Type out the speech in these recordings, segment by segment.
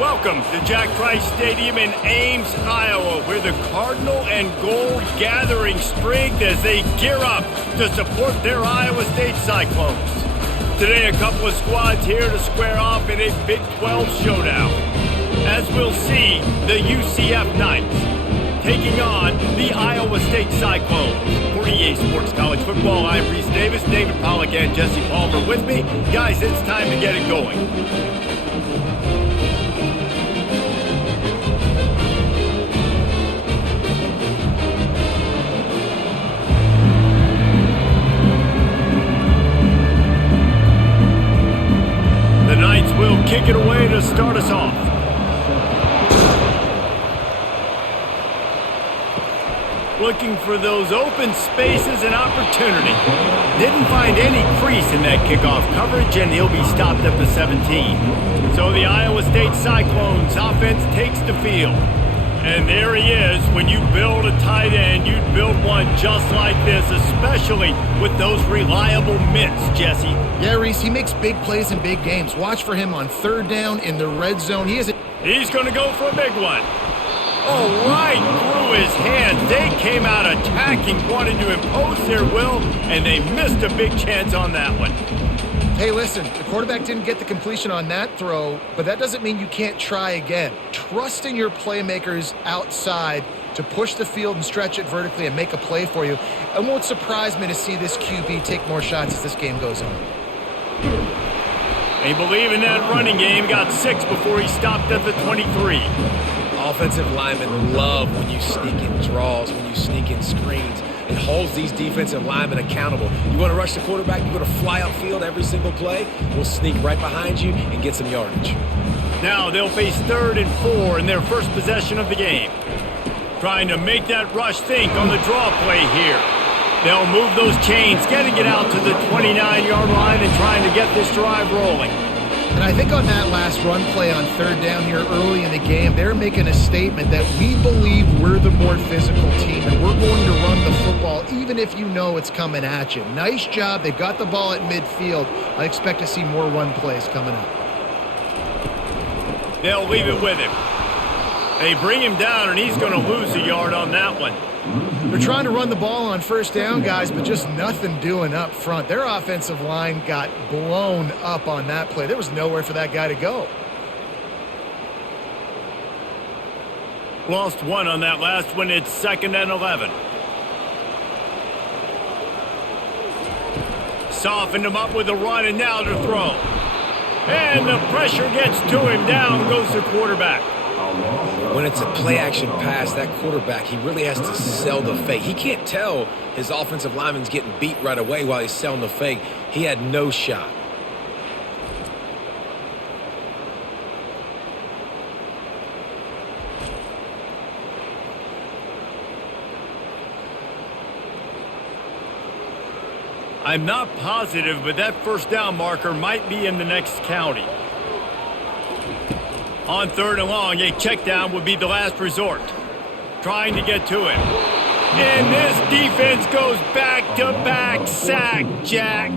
Welcome to Jack Trice Stadium in Ames, Iowa, where the Cardinal and Gold gathering strength as they gear up to support their Iowa State Cyclones. Today, a couple of squads here to square off in a Big 12 showdown. As we'll see, the UCF Knights taking on the Iowa State Cyclones. For EA Sports College Football, I'm Reese Davis, David Pollack, and Jesse Palmer with me. Guys, it's time to get it going. The Knights will kick it away to start us off. Looking for those open spaces and opportunity. Didn't find any crease in that kickoff coverage, and he'll be stopped at the 17. So the Iowa State Cyclones offense takes the field. And there he is. When you build a tight end, you'd build one just like this, especially with those reliable mitts, Jesse. Yeah, Reese, he makes big plays in big games. Watch for him on third down in the red zone. He's going to go for a big one. Oh, right through his hands. They came out attacking, wanted to impose their will, and they missed a big chance on that one. Hey, listen, the quarterback didn't get the completion on that throw, but that doesn't mean you can't try again. Trust in your playmakers outside to push the field and stretch it vertically and make a play for you. It won't surprise me to see this QB take more shots as this game goes on. They believe in that running game. Got 6 before he stopped at the 23. Offensive linemen love when you sneak in draws, when you sneak in screens. It holds these defensive linemen accountable. You want to rush the quarterback, you want to fly upfield every single play, we'll sneak right behind you and get some yardage. Now they'll face 3rd and 4 in their first possession of the game. Trying to make that rush think on the draw play here. They'll move those chains, getting it out to the 29-yard line and trying to get this drive rolling. And I think on that last run play on third down here early in the game, they're making a statement that we believe we're the more physical team and we're going to run the football even if you know it's coming at you. Nice job. They got the ball at midfield. I expect to see more run plays coming up. They'll leave it with him. They bring him down, and he's going to lose a yard on that one. They're trying to run the ball on first down, guys, but just nothing doing up front. Their offensive line got blown up on that play. There was nowhere for that guy to go. Lost 1 on that last one. It's 2nd and 11. Softened him up with a run, and now to throw. And the pressure gets to him. Down goes the quarterback. When it's a play-action pass, that quarterback, he really has to sell the fake. He can't tell his offensive lineman's getting beat right away while he's selling the fake. He had no shot. I'm not positive, but that first down marker might be in the next county. On 3rd and long, a check down would be the last resort. Trying to get to him. And this defense goes back-to-back sack, Jack.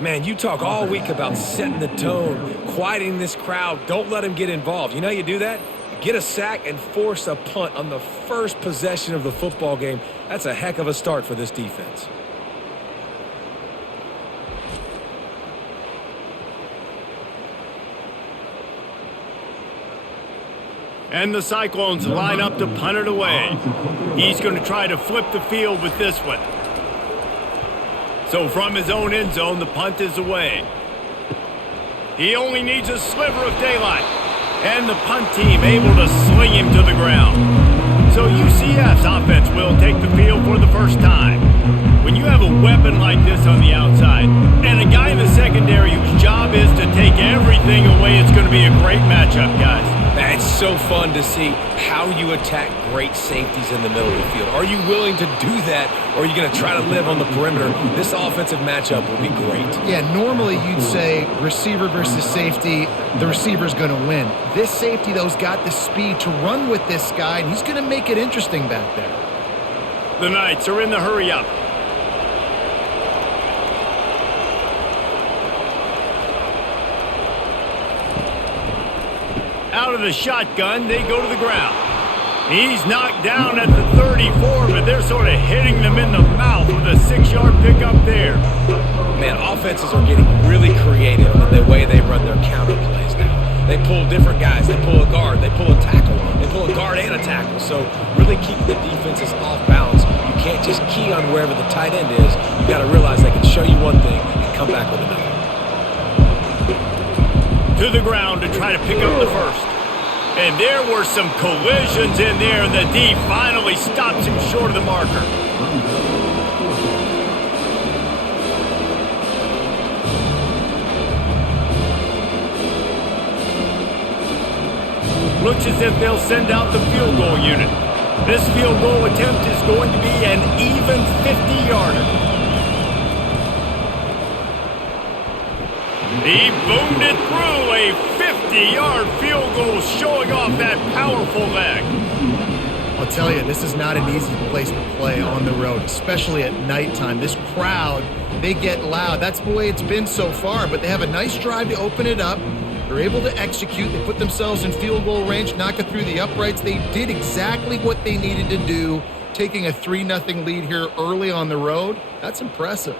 Man, you talk all week about setting the tone, quieting this crowd. Don't let him get involved. You know how you do that? Get a sack and force a punt on the first possession of the football game. That's a heck of a start for this defense. And the Cyclones line up to punt it away. He's going to try to flip the field with this one. So from his own end zone, the punt is away. He only needs a sliver of daylight. And the punt team able to sling him to the ground. So UCF's offense will take the field for the first time. When you have a weapon like this on the outside, and a guy in the secondary whose job is to take everything away, it's going to be a great matchup, guys. It's so fun to see how you attack great safeties in the middle of the field. Are you willing to do that, or are you going to try to live on the perimeter? This offensive matchup will be great. Yeah, normally you'd say receiver versus safety, the receiver's going to win. This safety, though, has got the speed to run with this guy, and he's going to make it interesting back there. The Knights are in the hurry-up. out of the shotgun, they go to the ground. He's knocked down at the 34, but they're sort of hitting them in the mouth with a 6-yard pickup there. Man, offenses are getting really creative in the way they run their counter plays now. They pull different guys. They pull a guard. They pull a tackle. They pull a guard and a tackle. So really keeping the defenses off balance. You can't just key on wherever the tight end is. You got to realize they can show you one thing and come back with another. To the ground to try to pick up the first. And there were some collisions in there, and the D finally stops him short of the marker. Looks as if they'll send out the field goal unit. This field goal attempt is going to be an even 50-yarder. He boomed it through, a 50-yard field goal showing off that powerful leg. I'll tell you, this is not an easy place to play on the road, especially at nighttime. This crowd, they get loud. That's the way it's been so far, but they have a nice drive to open it up. They're able to execute. They put themselves in field goal range, knock it through the uprights. They did exactly what they needed to do, taking a 3-0 lead here early on the road. That's impressive.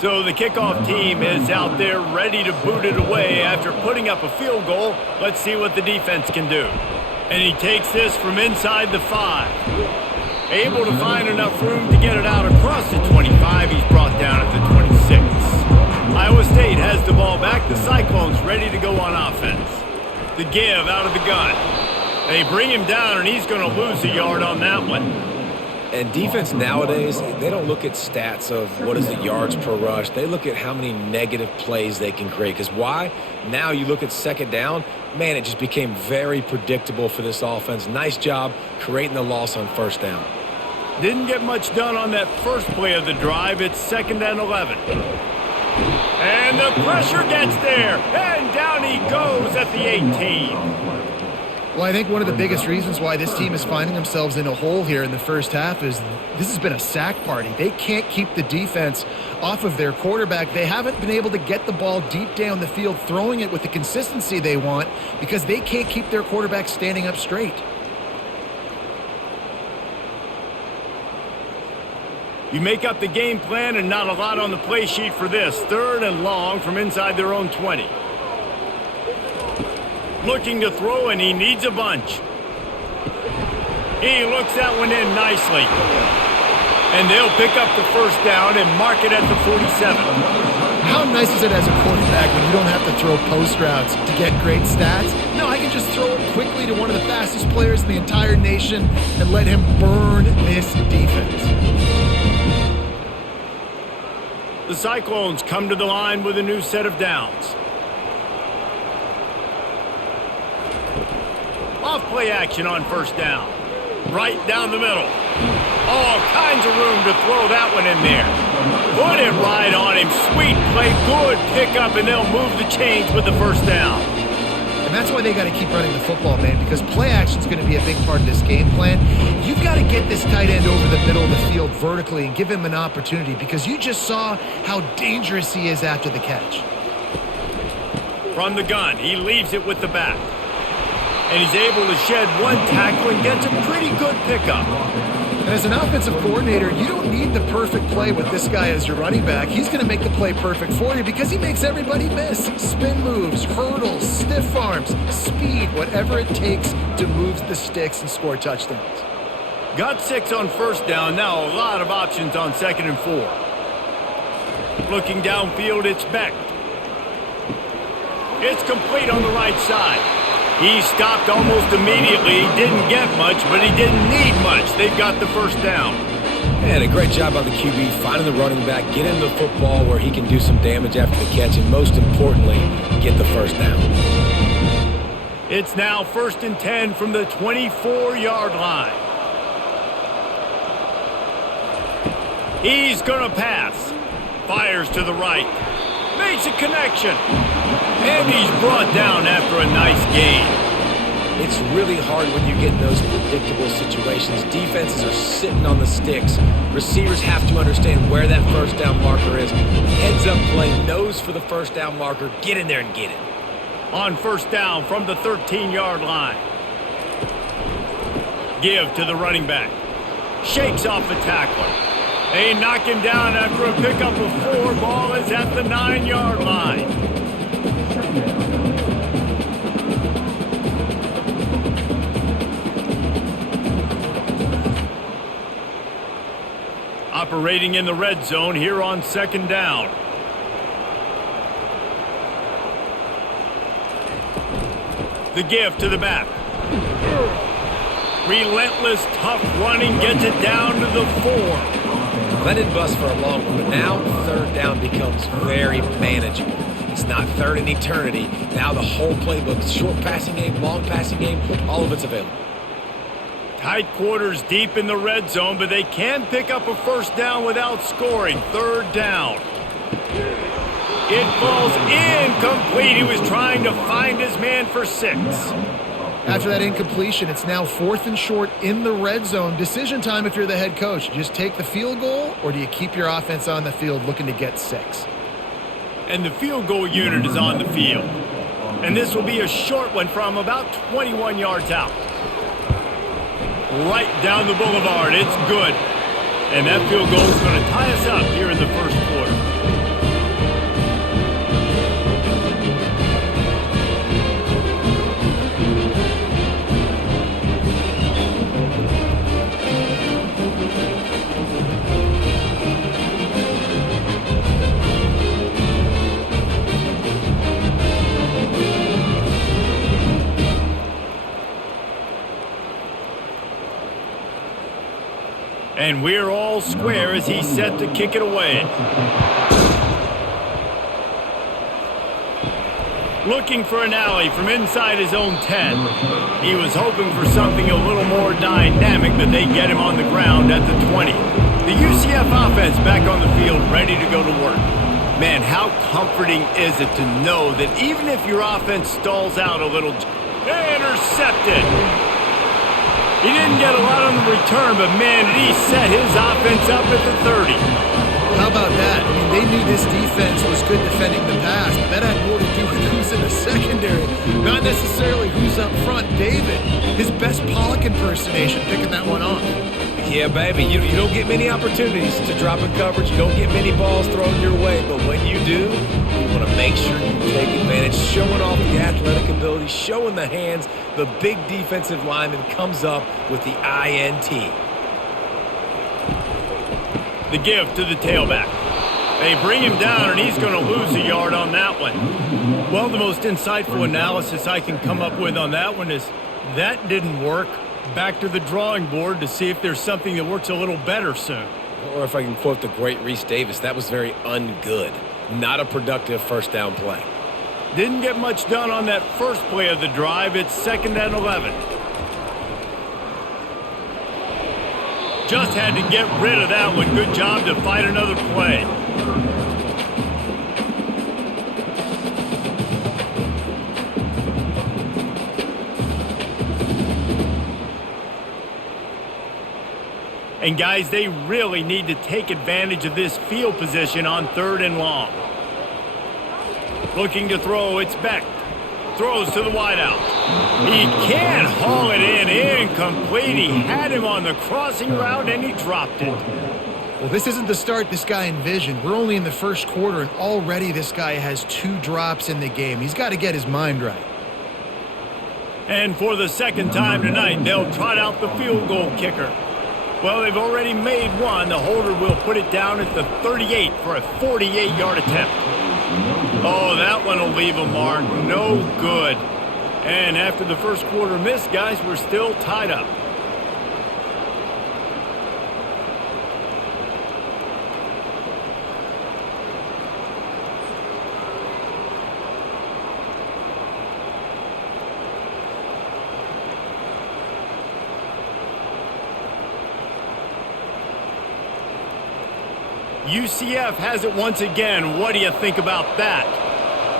So the kickoff team is out there ready to boot it away after putting up a field goal. Let's see what the defense can do. And he takes this from inside the 5. Able to find enough room to get it out across the 25. He's brought down at the 26. Iowa State has the ball back. The Cyclones ready to go on offense. The give out of the gun. They bring him down, and he's going to lose a yard on that one. And defense nowadays, they don't look at stats of what is the yards per rush. They look at how many negative plays they can create. Because why? Now you look at second down, man, it just became very predictable for this offense. Nice job creating the loss on first down. Didn't get much done on that first play of the drive. It's 2nd and 11. And the pressure gets there. And down he goes at the 18. Well, I think one of the biggest reasons why this team is finding themselves in a hole here in the first half is this has been a sack party. They can't keep the defense off of their quarterback. They haven't been able to get the ball deep down the field, throwing it with the consistency they want because they can't keep their quarterback standing up straight. You make up the game plan and not a lot on the play sheet for this. 3rd and long from inside their own 20. Looking to throw, and he needs a bunch. He looks that one in nicely. And they'll pick up the first down and mark it at the 47. How nice is it as a quarterback when you don't have to throw post routes to get great stats? No, I can just throw it quickly to one of the fastest players in the entire nation and let him burn this defense. The Cyclones come to the line with a new set of downs. Off-play action on first down. Right down the middle. All kinds of room to throw that one in there. Put it right on him. Sweet play. Good pickup, and they'll move the chains with the first down. And that's why they got to keep running the football, man, because play action is going to be a big part of this game plan. You've got to get this tight end over the middle of the field vertically and give him an opportunity because you just saw how dangerous he is after the catch. From the gun, he leaves it with the back. And he's able to shed one tackle and gets a pretty good pickup. And as an offensive coordinator, you don't need the perfect play with this guy as your running back. He's going to make the play perfect for you because he makes everybody miss. Spin moves, hurdles, stiff arms, speed, whatever it takes to move the sticks and score touchdowns. Got 6 on first down. Now a lot of options on 2nd and 4. Looking downfield, it's Beck. It's complete on the right side. He stopped almost immediately. He didn't get much, but he didn't need much. They've got the first down. And a great job by the QB finding the running back, get him the football where he can do some damage after the catch, and most importantly, get the first down. It's now 1st and 10 from the 24-yard line. He's going to pass. Fires to the right. Makes a connection. And he's brought down after a nice gain. It's really hard when you get in those predictable situations. Defenses are sitting on the sticks. Receivers have to understand where that first down marker is. Heads up play, nose for the first down marker. Get in there and get it. On first down from the 13-yard line. Give to the running back. Shakes off the tackler. They knock him down after a pickup of 4. Ball is at the 9-yard line. Operating in the red zone here on second down. The give to the back. Relentless, tough running gets it down to the 4. That didn't bust for a long one, but now third down becomes very manageable. It's not third in eternity. Now the whole playbook, short passing game, long passing game, all of it's available. Tight quarters deep in the red zone, but they can pick up a first down without scoring. Third down. It falls incomplete. He was trying to find his man for 6. After that incompletion, it's now 4th and short in the red zone. Decision time if you're the head coach. Just take the field goal, or do you keep your offense on the field looking to get 6? And the field goal unit is on the field. And this will be a short one from about 21 yards out. Right down the boulevard. It's good. And that field goal is going to tie us up here in the first quarter. And we're all square as he's set to kick it away. Looking for an alley from inside his own 10. He was hoping for something a little more dynamic, but they get him on the ground at the 20. The UCF offense back on the field, ready to go to work. Man, how comforting is it to know that even if your offense stalls out a little, intercepted. He didn't get a lot on the return, but man, did he set his offense up at the 30. How about that? I mean, they knew this defense was good defending the pass, but that had more to do with who's in the secondary, not necessarily who's up front. David, his best Pollock impersonation, picking that one off. Yeah, baby, you don't get many opportunities to drop in coverage. You don't get many balls thrown your way, but when you do, you want to make sure you take advantage, showing off the athletic ability, showing the hands. The big defensive lineman comes up with the INT. The give to the tailback. They bring him down, and he's going to lose a yard on that one. Well, the most insightful analysis I can come up with on that one is that didn't work. Back to the drawing board to see if there's something that works a little better soon. Or if I can quote the great Reese Davis, that was very ungood. Not a productive first down play. Didn't get much done on that first play of the drive. It's 2nd and 11. Just had to get rid of that one. Good job to fight another play. And guys, they really need to take advantage of this field position on 3rd and long. Looking to throw, it's Beck. Throws to the wideout. He can't haul it in. Incomplete. He had him on the crossing route, and he dropped it. Well, this isn't the start this guy envisioned. We're only in the first quarter, and already this guy has 2 drops in the game. He's got to get his mind right. And for the second time tonight, they'll trot out the field goal kicker. Well, they've already made one. The holder will put it down at the 38 for a 48-yard attempt. Oh, that one will leave a mark. No good. And after the first quarter miss, guys, we're still tied up. UCF has it once again. What do you think about that?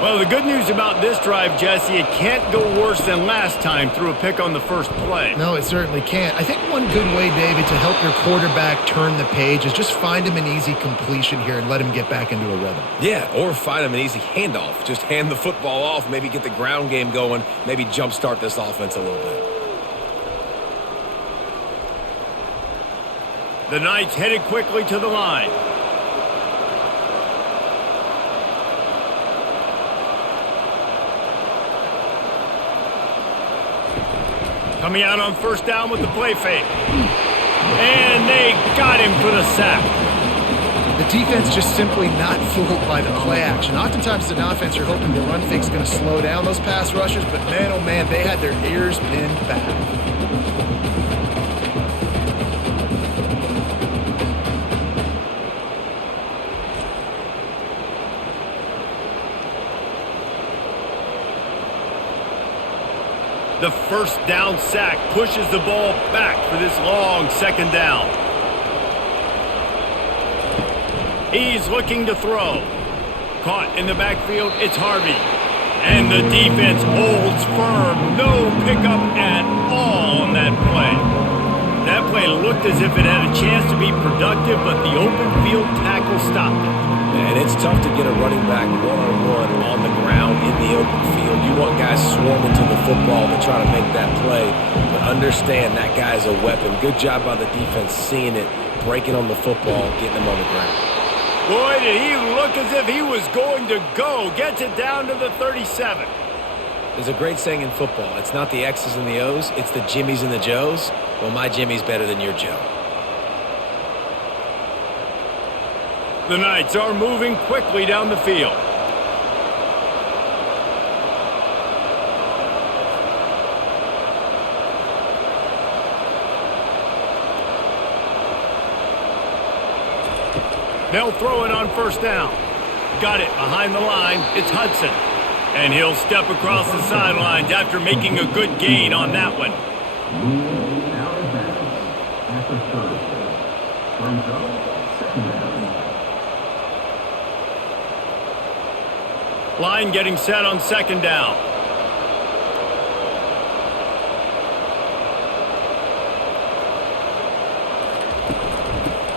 Well, the good news about this drive, Jesse, it can't go worse than last time through a pick on the first play. No, it certainly can't. I think one good way, David, to help your quarterback turn the page is just find him an easy completion here and let him get back into a rhythm. Yeah, or find him an easy handoff. Just hand the football off, maybe get the ground game going, maybe jumpstart this offense a little bit. The Knights headed quickly to the line. Coming out on first down with the play fake. And they got him for the sack. The defense just simply not fooled by the play action. Oftentimes, as an offense, you're hoping the run fake's going to slow down those pass rushers, but man, oh man, they had their ears pinned back. The first down sack pushes the ball back for this long second down. He's looking to throw. Caught in the backfield, it's Harvey. And the defense holds firm. No pickup at all on that play. That play looked as if it had a chance to be productive, but the open field tackle stopped it. And it's tough to get a running back one-on-one on the ground in the open field. You want guys swarming to the football to try to make that play, but understand that guy's a weapon. Good job by the defense seeing it, breaking on the football, getting him on the ground. Boy, did he look as if he was going to go. Gets it down to the 37. There's a great saying in football. It's not the X's and the O's, it's the Jimmies and the Joes. Well, my Jimmy's better than your Joe. The Knights are moving quickly down the field. They'll throw it on first down. Got it behind the line. It's Hudson. And he'll step across the sidelines after making a good gain on that one. Line getting set on second down.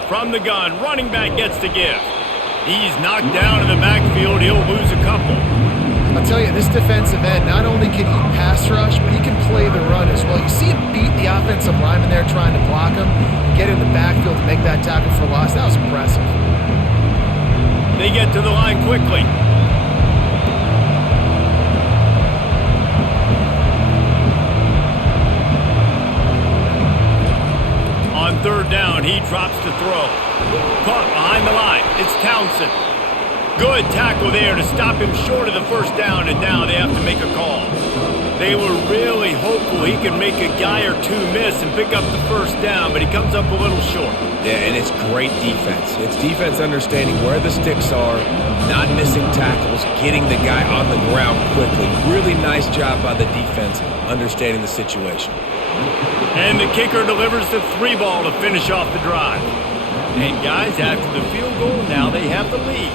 From the gun, running back gets to give. He's knocked down in the backfield. He'll lose a couple. I'll tell you, this defensive end, not only can he pass rush, but he can play the run as well. You see him beat the offensive lineman there trying to block him, get in the backfield to make that tackle for loss. That was impressive. They get to the line quickly. On third down, he drops to throw. Caught behind the line. It's Townsend. Good tackle there to stop him short of the first down, and now they have to make a call. They were really hopeful he could make a guy or two miss and pick up the first down, but he comes up a little short. Yeah, and it's great defense. It's defense understanding where the sticks are, not missing tackles, getting the guy on the ground quickly. Really nice job by the defense understanding the situation. And the kicker delivers the 3-ball to finish off the drive. And guys, after the field goal, now they have the lead.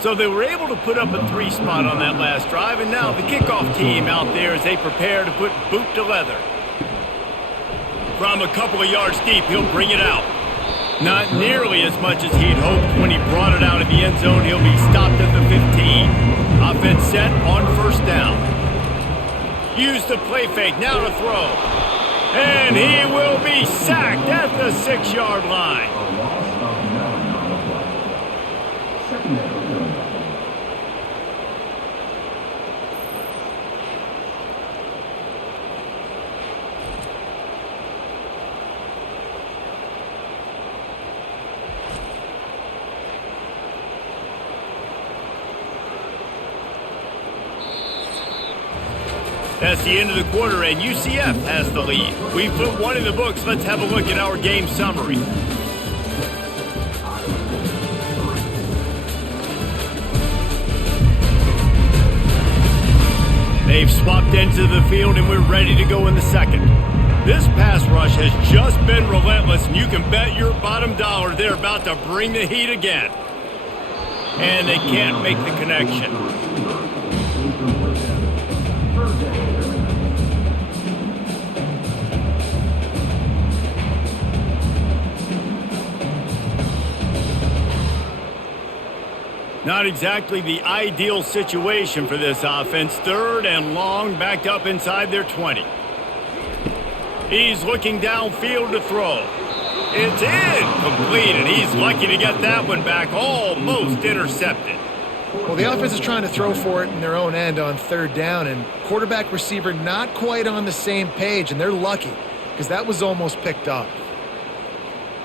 So they were able to put up a 3 spot on that last drive, and now the kickoff team out there as they prepare to put boot to leather. From a couple of yards deep, he'll bring it out. Not nearly as much as he'd hoped when he brought it out of the end zone. He'll be stopped at the 15. Offense set on first down. Use the play fake, now to throw. And he will be sacked at the 6-yard line. That's the end of the quarter, and UCF has the lead. We've put one in the books. Let's have a look at our game summary. They've swapped into the field, and we're ready to go in the second. This pass rush has just been relentless, and you can bet your bottom dollar they're about to bring the heat again. And they can't make the connection. Not exactly the ideal situation for this offense. 3rd and long, backed up inside their 20. He's looking downfield to throw. It's incomplete, and he's lucky to get that one back, almost intercepted. Well, the offense is trying to throw for it in their own end on 3rd down, and quarterback receiver not quite on the same page, and they're lucky because that was almost picked up.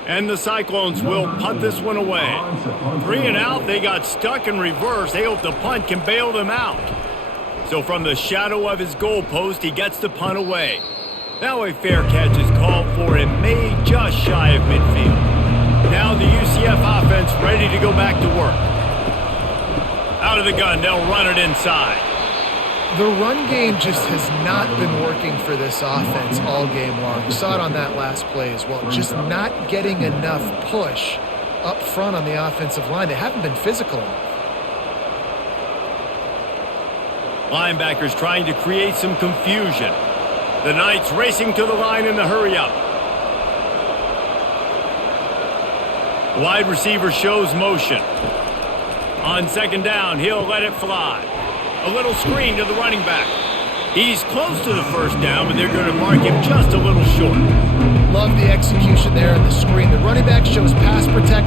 And the Cyclones will punt this one away. 3 and out, they got stuck in reverse. They hope the punt can bail them out. So from the shadow of his goalpost, he gets the punt away. Now a fair catch is called for and made just shy of midfield. Now the UCF offense ready to go back to work. Out of the gun, they'll run it inside. The run game just has not been working for this offense all game long. You saw it on that last play as well. Just not getting enough push up front on the offensive line. They haven't been physical enough. Linebackers trying to create some confusion. The Knights racing to the line in the hurry-up. Wide receiver shows motion. On 2nd down, he'll let it fly. A little screen to the running back. He's close to the 1st down, but they're going to mark him just a little short. Love the execution there on the screen. The running back shows pass protect.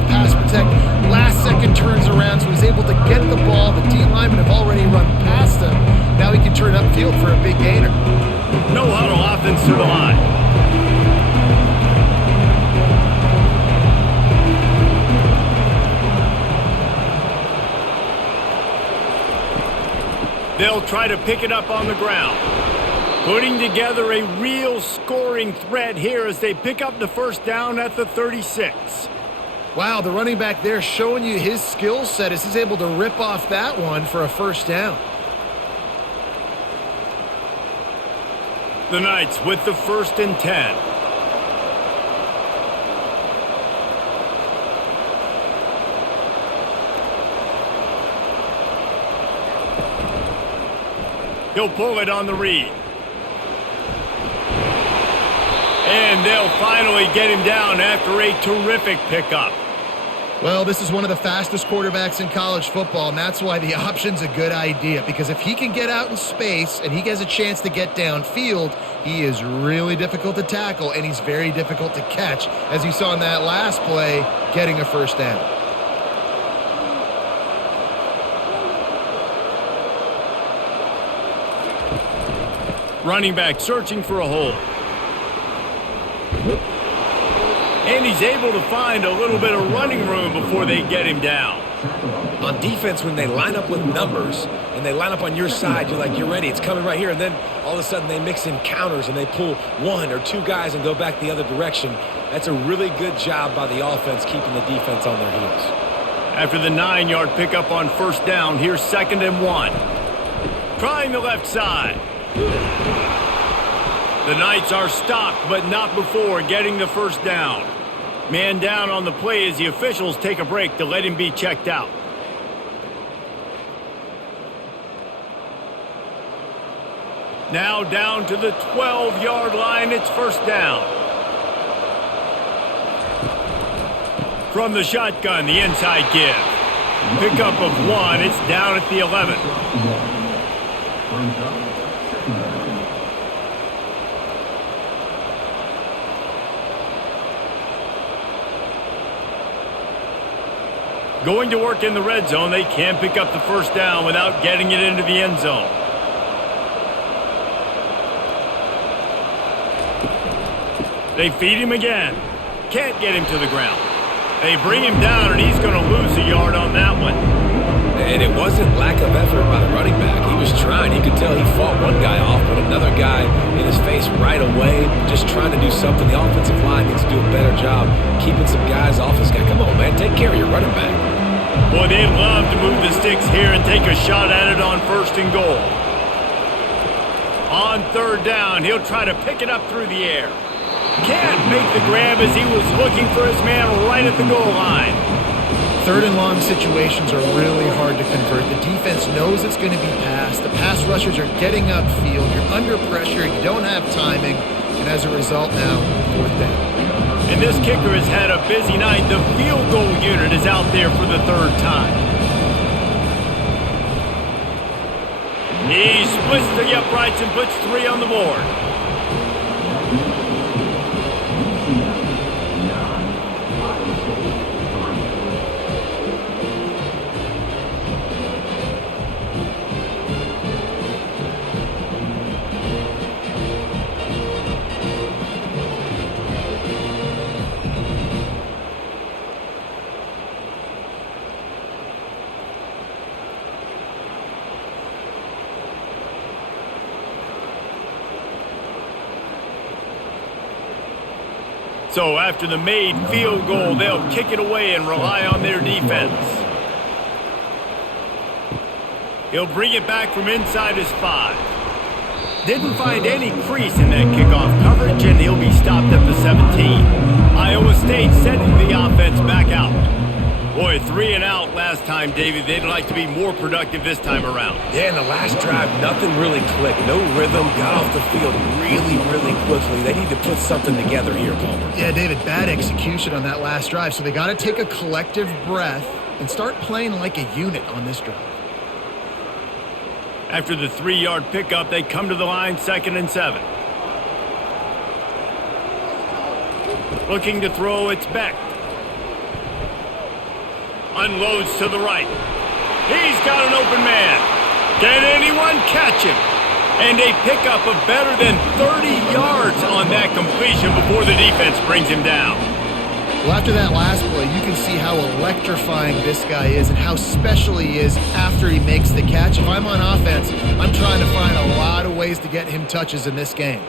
Last second turns around, so he's able to get the ball. The D linemen have already run past him. Now he can turn upfield for a big gainer. No huddle offense to the line. They'll try to pick it up on the ground. Putting together a real scoring threat here as they pick up the 1st down at the 36. Wow, the running back there showing you his skill set as he's able to rip off that one for a 1st down. The Knights with the 1st and 10. He'll pull it on the read. And they'll finally get him down after a terrific pickup. Well, this is one of the fastest quarterbacks in college football, and that's why the option's a good idea. Because if he can get out in space and he has a chance to get downfield, he is really difficult to tackle, and he's very difficult to catch, as you saw in that last play, getting a 1st down. Running back searching for a hole. And he's able to find a little bit of running room before they get him down. On defense, when they line up with numbers and they line up on your side, you're ready. It's coming right here. And then all of a sudden they mix in counters and they pull 1 or 2 guys and go back the other direction. That's a really good job by the offense keeping the defense on their heels. After the 9-yard pickup on 1st down, here's 2nd and 1. Trying the left side. The Knights are stopped, but not before getting the 1st down. Man down on the play as the officials take a break to let him be checked out. Now down to the 12-yard line, it's 1st down. From the shotgun, the inside give. Pickup of 1, it's down at the 11. Going to work in the red zone, they can't pick up the 1st down without getting it into the end zone. They feed him again. Can't get him to the ground. They bring him down, and he's going to lose a yard on that one. And it wasn't lack of effort by the running back. He was trying. You could tell he fought one guy off, but another guy in his face right away, just trying to do something. The offensive line needs to do a better job keeping some guys off this guy. Come on, man. Take care of your running back. Boy, they'd love to move the sticks here and take a shot at it on 1st and goal. On 3rd down, he'll try to pick it up through the air. Can't make the grab as he was looking for his man right at the goal line. 3rd and long situations are really hard to convert. The defense knows it's going to be passed. The pass rushers are getting upfield. You're under pressure. You don't have timing. And as a result now, 4th down. And this kicker has had a busy night. The field goal unit is out there for the 3rd time. He splits the uprights and puts 3 on the board. So after the made field goal, they'll kick it away and rely on their defense. He'll bring it back from inside his 5. Didn't find any crease in that kickoff coverage, and he'll be stopped at the 17. Iowa State sending the offense back out. Boy, 3 and out last time, David. They'd like to be more productive this time around. Yeah, in the last drive, nothing really clicked. No rhythm, got off the field really, really quickly. They need to put something together here, Palmer. Yeah, David, bad execution on that last drive. So they got to take a collective breath and start playing like a unit on this drive. After the 3-yard pickup, they come to the line 2nd and 7. Looking to throw, it's Beck. Unloads to the right. He's got an open man. Can anyone catch him? And a pickup of better than 30 yards on that completion before the defense brings him down. Well, after that last play, you can see how electrifying this guy is and how special he is after he makes the catch. If I'm on offense, I'm trying to find a lot of ways to get him touches in this game.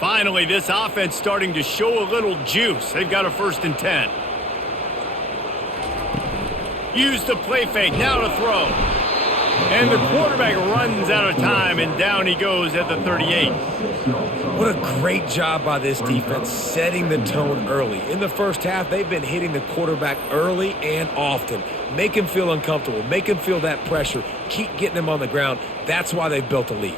Finally, this offense starting to show a little juice. They've got a 1st and 10. Use the play fake, now to throw. And the quarterback runs out of time, and down he goes at the 38. What a great job by this defense setting the tone early. In the first half, they've been hitting the quarterback early and often. Make him feel uncomfortable, make him feel that pressure, keep getting him on the ground. That's why they've built a lead.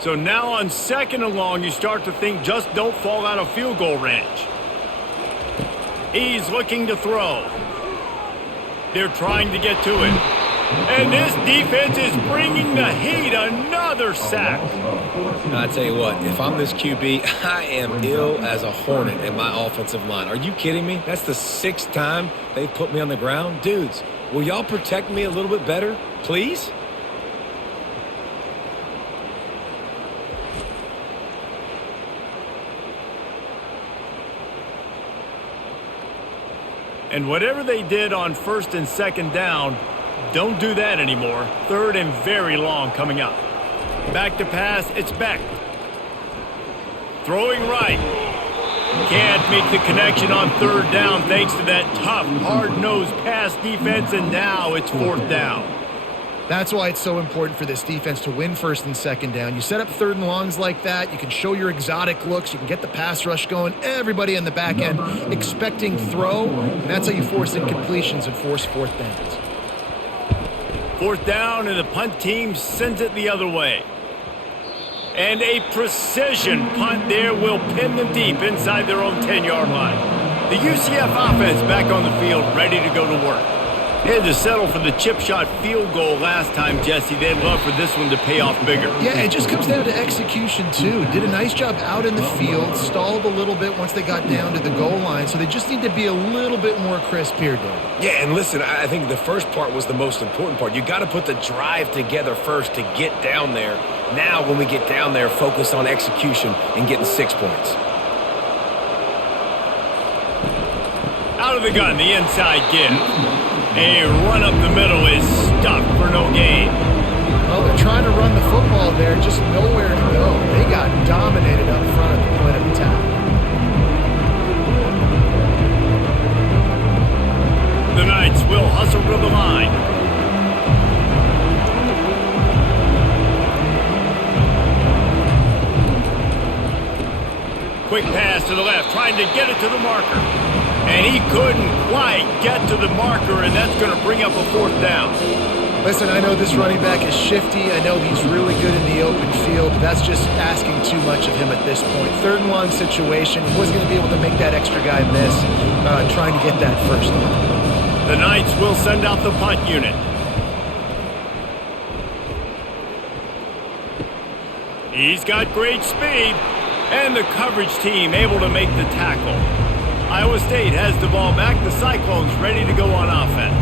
So now on 2nd and long, you start to think just don't fall out of field goal range. He's looking to throw. They're trying to get to it. And this defense is bringing the heat. Another sack. I tell you what, if I'm this QB, I am ill as a hornet in my offensive line. Are you kidding me? That's the 6th time they've put me on the ground. Dudes, will y'all protect me a little bit better, please? And whatever they did on 1st and 2nd down, don't do that anymore. 3rd and very long coming up. Back to pass, it's Beck. Throwing right. Can't make the connection on 3rd down thanks to that tough, hard-nosed pass defense, and now it's 4th down. That's why it's so important for this defense to win 1st and 2nd down. You set up 3rd and longs like that, you can show your exotic looks, you can get the pass rush going, everybody in the back end expecting throw, and that's how you force incompletions and force 4th downs. 4th down, and the punt team sends it the other way. And a precision punt there will pin them deep inside their own 10-yard line. The UCF offense back on the field, ready to go to work. They had to settle for the chip shot field goal last time, Jesse. They'd love for this one to pay off bigger. Yeah, it just comes down to execution, too. Did a nice job out in the field, stalled a little bit once they got down to the goal line, so they just need to be a little bit more crisp here, Dave. Yeah, and listen, I think the first part was the most important part. You got to put the drive together first to get down there. Now, when we get down there, focus on execution and getting 6 points. Out of the gun, the inside give. A run up the middle is stuffed for no gain. Well, they're trying to run the football there, just nowhere to go. They got dominated up front at the point of attack. The Knights will hustle to the line. Quick pass to the left, trying to get it to the marker. And he couldn't quite get to the marker, and that's going to bring up a 4th down. Listen, I know this running back is shifty. I know he's really good in the open field, but that's just asking too much of him at this point. 3rd and long situation. He wasn't going to be able to make that extra guy miss, trying to get that first down. The Knights will send out the punt unit. He's got great speed, and the coverage team able to make the tackle. Iowa State has the ball back. The Cyclones ready to go on offense.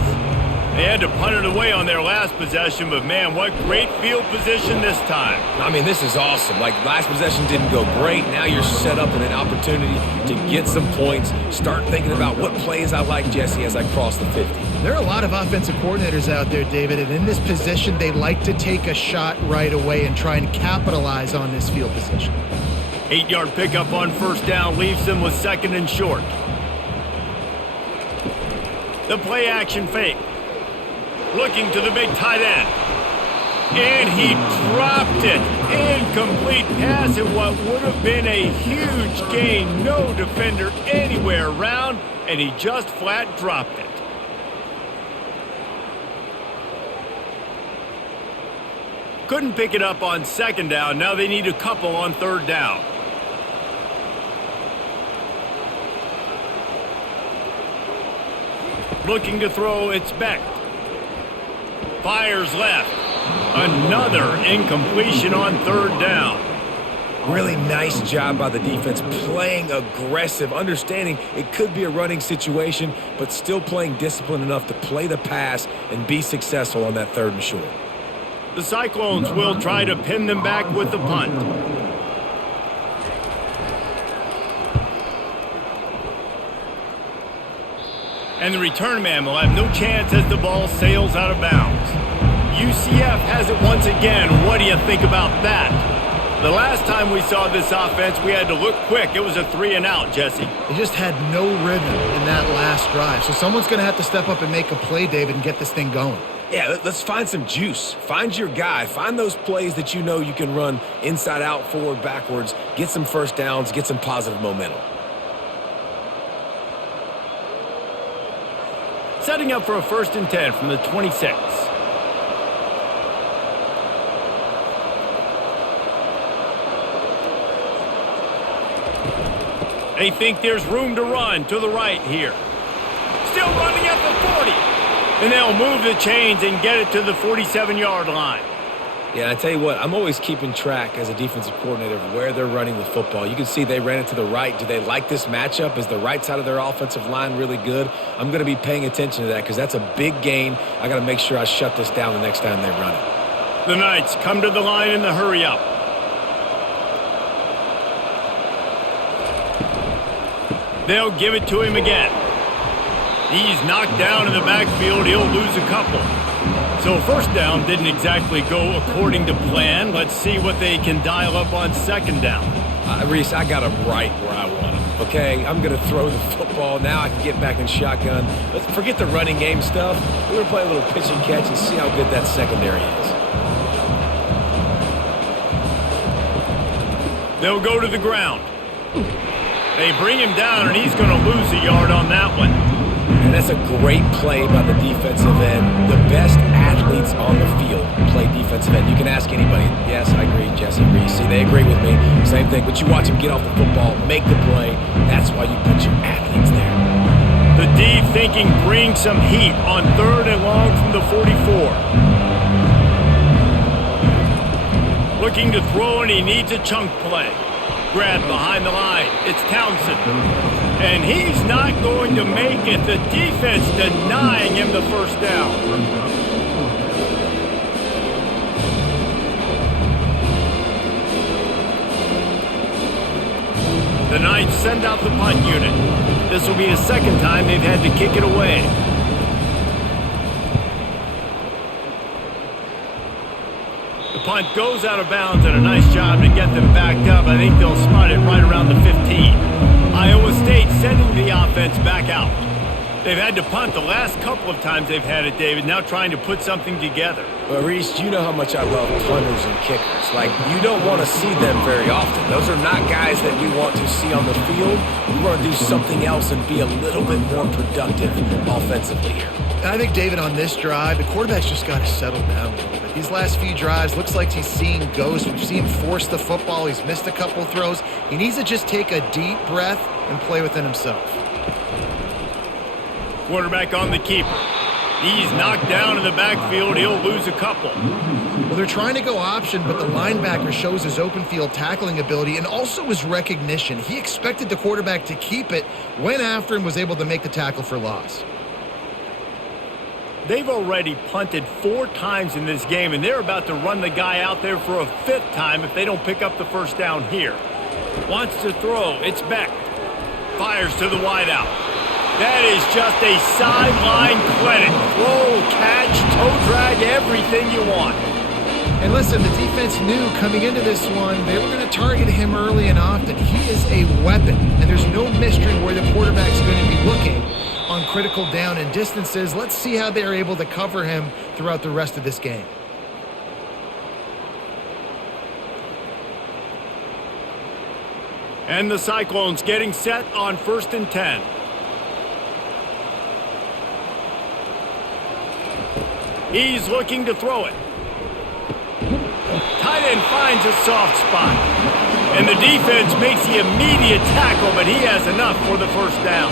They had to punt it away on their last possession, but man, what great field position this time. I mean, this is awesome. Like, last possession didn't go great. Now you're set up in an opportunity to get some points. Start thinking about what plays I like, Jesse, as I cross the 50. There are a lot of offensive coordinators out there, David, and in this position, they like to take a shot right away and try and capitalize on this field position. 8-yard pickup on 1st down leaves them with 2nd and short. The play action fake. Looking to the big tight end. And he dropped it. Incomplete pass at what would have been a huge gain. No defender anywhere around, and he just flat dropped it. Couldn't pick it up on 2nd down. Now they need a couple on 3rd down. Looking to throw, it's Beck. Fires left. Another incompletion on 3rd down. Really nice job by the defense, playing aggressive, understanding it could be a running situation, but still playing disciplined enough to play the pass and be successful on that 3rd and short. The Cyclones will try to pin them back with the punt. And the return man will have no chance as the ball sails out of bounds. UCF has it once again. What do you think about that? The last time we saw this offense, we had to look quick. It was a 3-and-out, Jesse. They just had no rhythm in that last drive. So someone's going to have to step up and make a play, David, and get this thing going. Yeah, let's find some juice. Find your guy. Find those plays that you know you can run inside out, forward, backwards. Get some 1st downs. Get some positive momentum. Setting up for a 1st and 10 from the 26. They think there's room to run to the right here. Still running at the 40. And they'll move the chains and get it to the 47-yard line. Yeah, I tell you what, I'm always keeping track as a defensive coordinator of where they're running the football. You can see they ran it to the right. Do they like this matchup? Is the right side of their offensive line really good? I'm going to be paying attention to that because that's a big gain. I got to make sure I shut this down the next time they run it. The Knights come to the line in the hurry-up. They'll give it to him again. He's knocked down in the backfield. He'll lose a couple. So 1st down didn't exactly go according to plan. Let's see what they can dial up on 2nd down. Reese, I got him right where I want him. Okay, I'm going to throw the football. Now I can get back in shotgun. Let's forget the running game stuff. We're going to play a little pitch and catch and see how good that secondary is. They'll go to the ground. They bring him down, and he's going to lose a yard on that one. And that's a great play by the defensive end. The best athletes on the field play defensive end. You can ask anybody. Yes, I agree, Jesse, Reese. They agree with me. Same thing. But you watch them get off the football, make the play. That's why you put your athletes there. The D thinking bring some heat on 3rd and long from the 44. Looking to throw, and he needs a chunk play. Grab behind the line. It's Townsend. And he's not going to make it. The defense denying him the first down. The Knights send out the punt unit. This will be the second time they've had to kick it away. The punt goes out of bounds, and a nice job to get them backed up. I think they'll spot it right around the 15. Iowa State sending the offense back out. They've had to punt the last couple of times they've had it, David, now trying to put something together. Well, Reese, you know how much I love punters and kickers. Like, you don't want to see them very often. Those are not guys that we want to see on the field. We want to do something else and be a little bit more productive offensively here. And I think, David, on this drive, the quarterback's just got to settle down a little bit. These last few drives, looks like he's seeing ghosts. We've seen him force the football. He's missed a couple throws. He needs to just take a deep breath and play within himself. Quarterback on the keeper. He's knocked down in the backfield. He'll lose a couple. Well, they're trying to go option, but the linebacker shows his open field tackling ability and also his recognition. He expected the quarterback to keep it, went after him, was able to make the tackle for loss. They've already punted 4 times in this game, and they're about to run the guy out there for a 5th time if they don't pick up the first down here. Wants to throw. It's Beck. Fires to the wideout. That is just a sideline clinic. Throw, catch, toe drag, everything you want. And listen, the defense knew coming into this one, they were going to target him early and often. He is a weapon, and there's no mystery where the quarterback's going to be looking on critical down and distances. Let's see how they're able to cover him throughout the rest of this game. And the Cyclones getting set on 1st and 10. He's looking to throw it. Tight end finds a soft spot. And the defense makes the immediate tackle, but he has enough for the first down.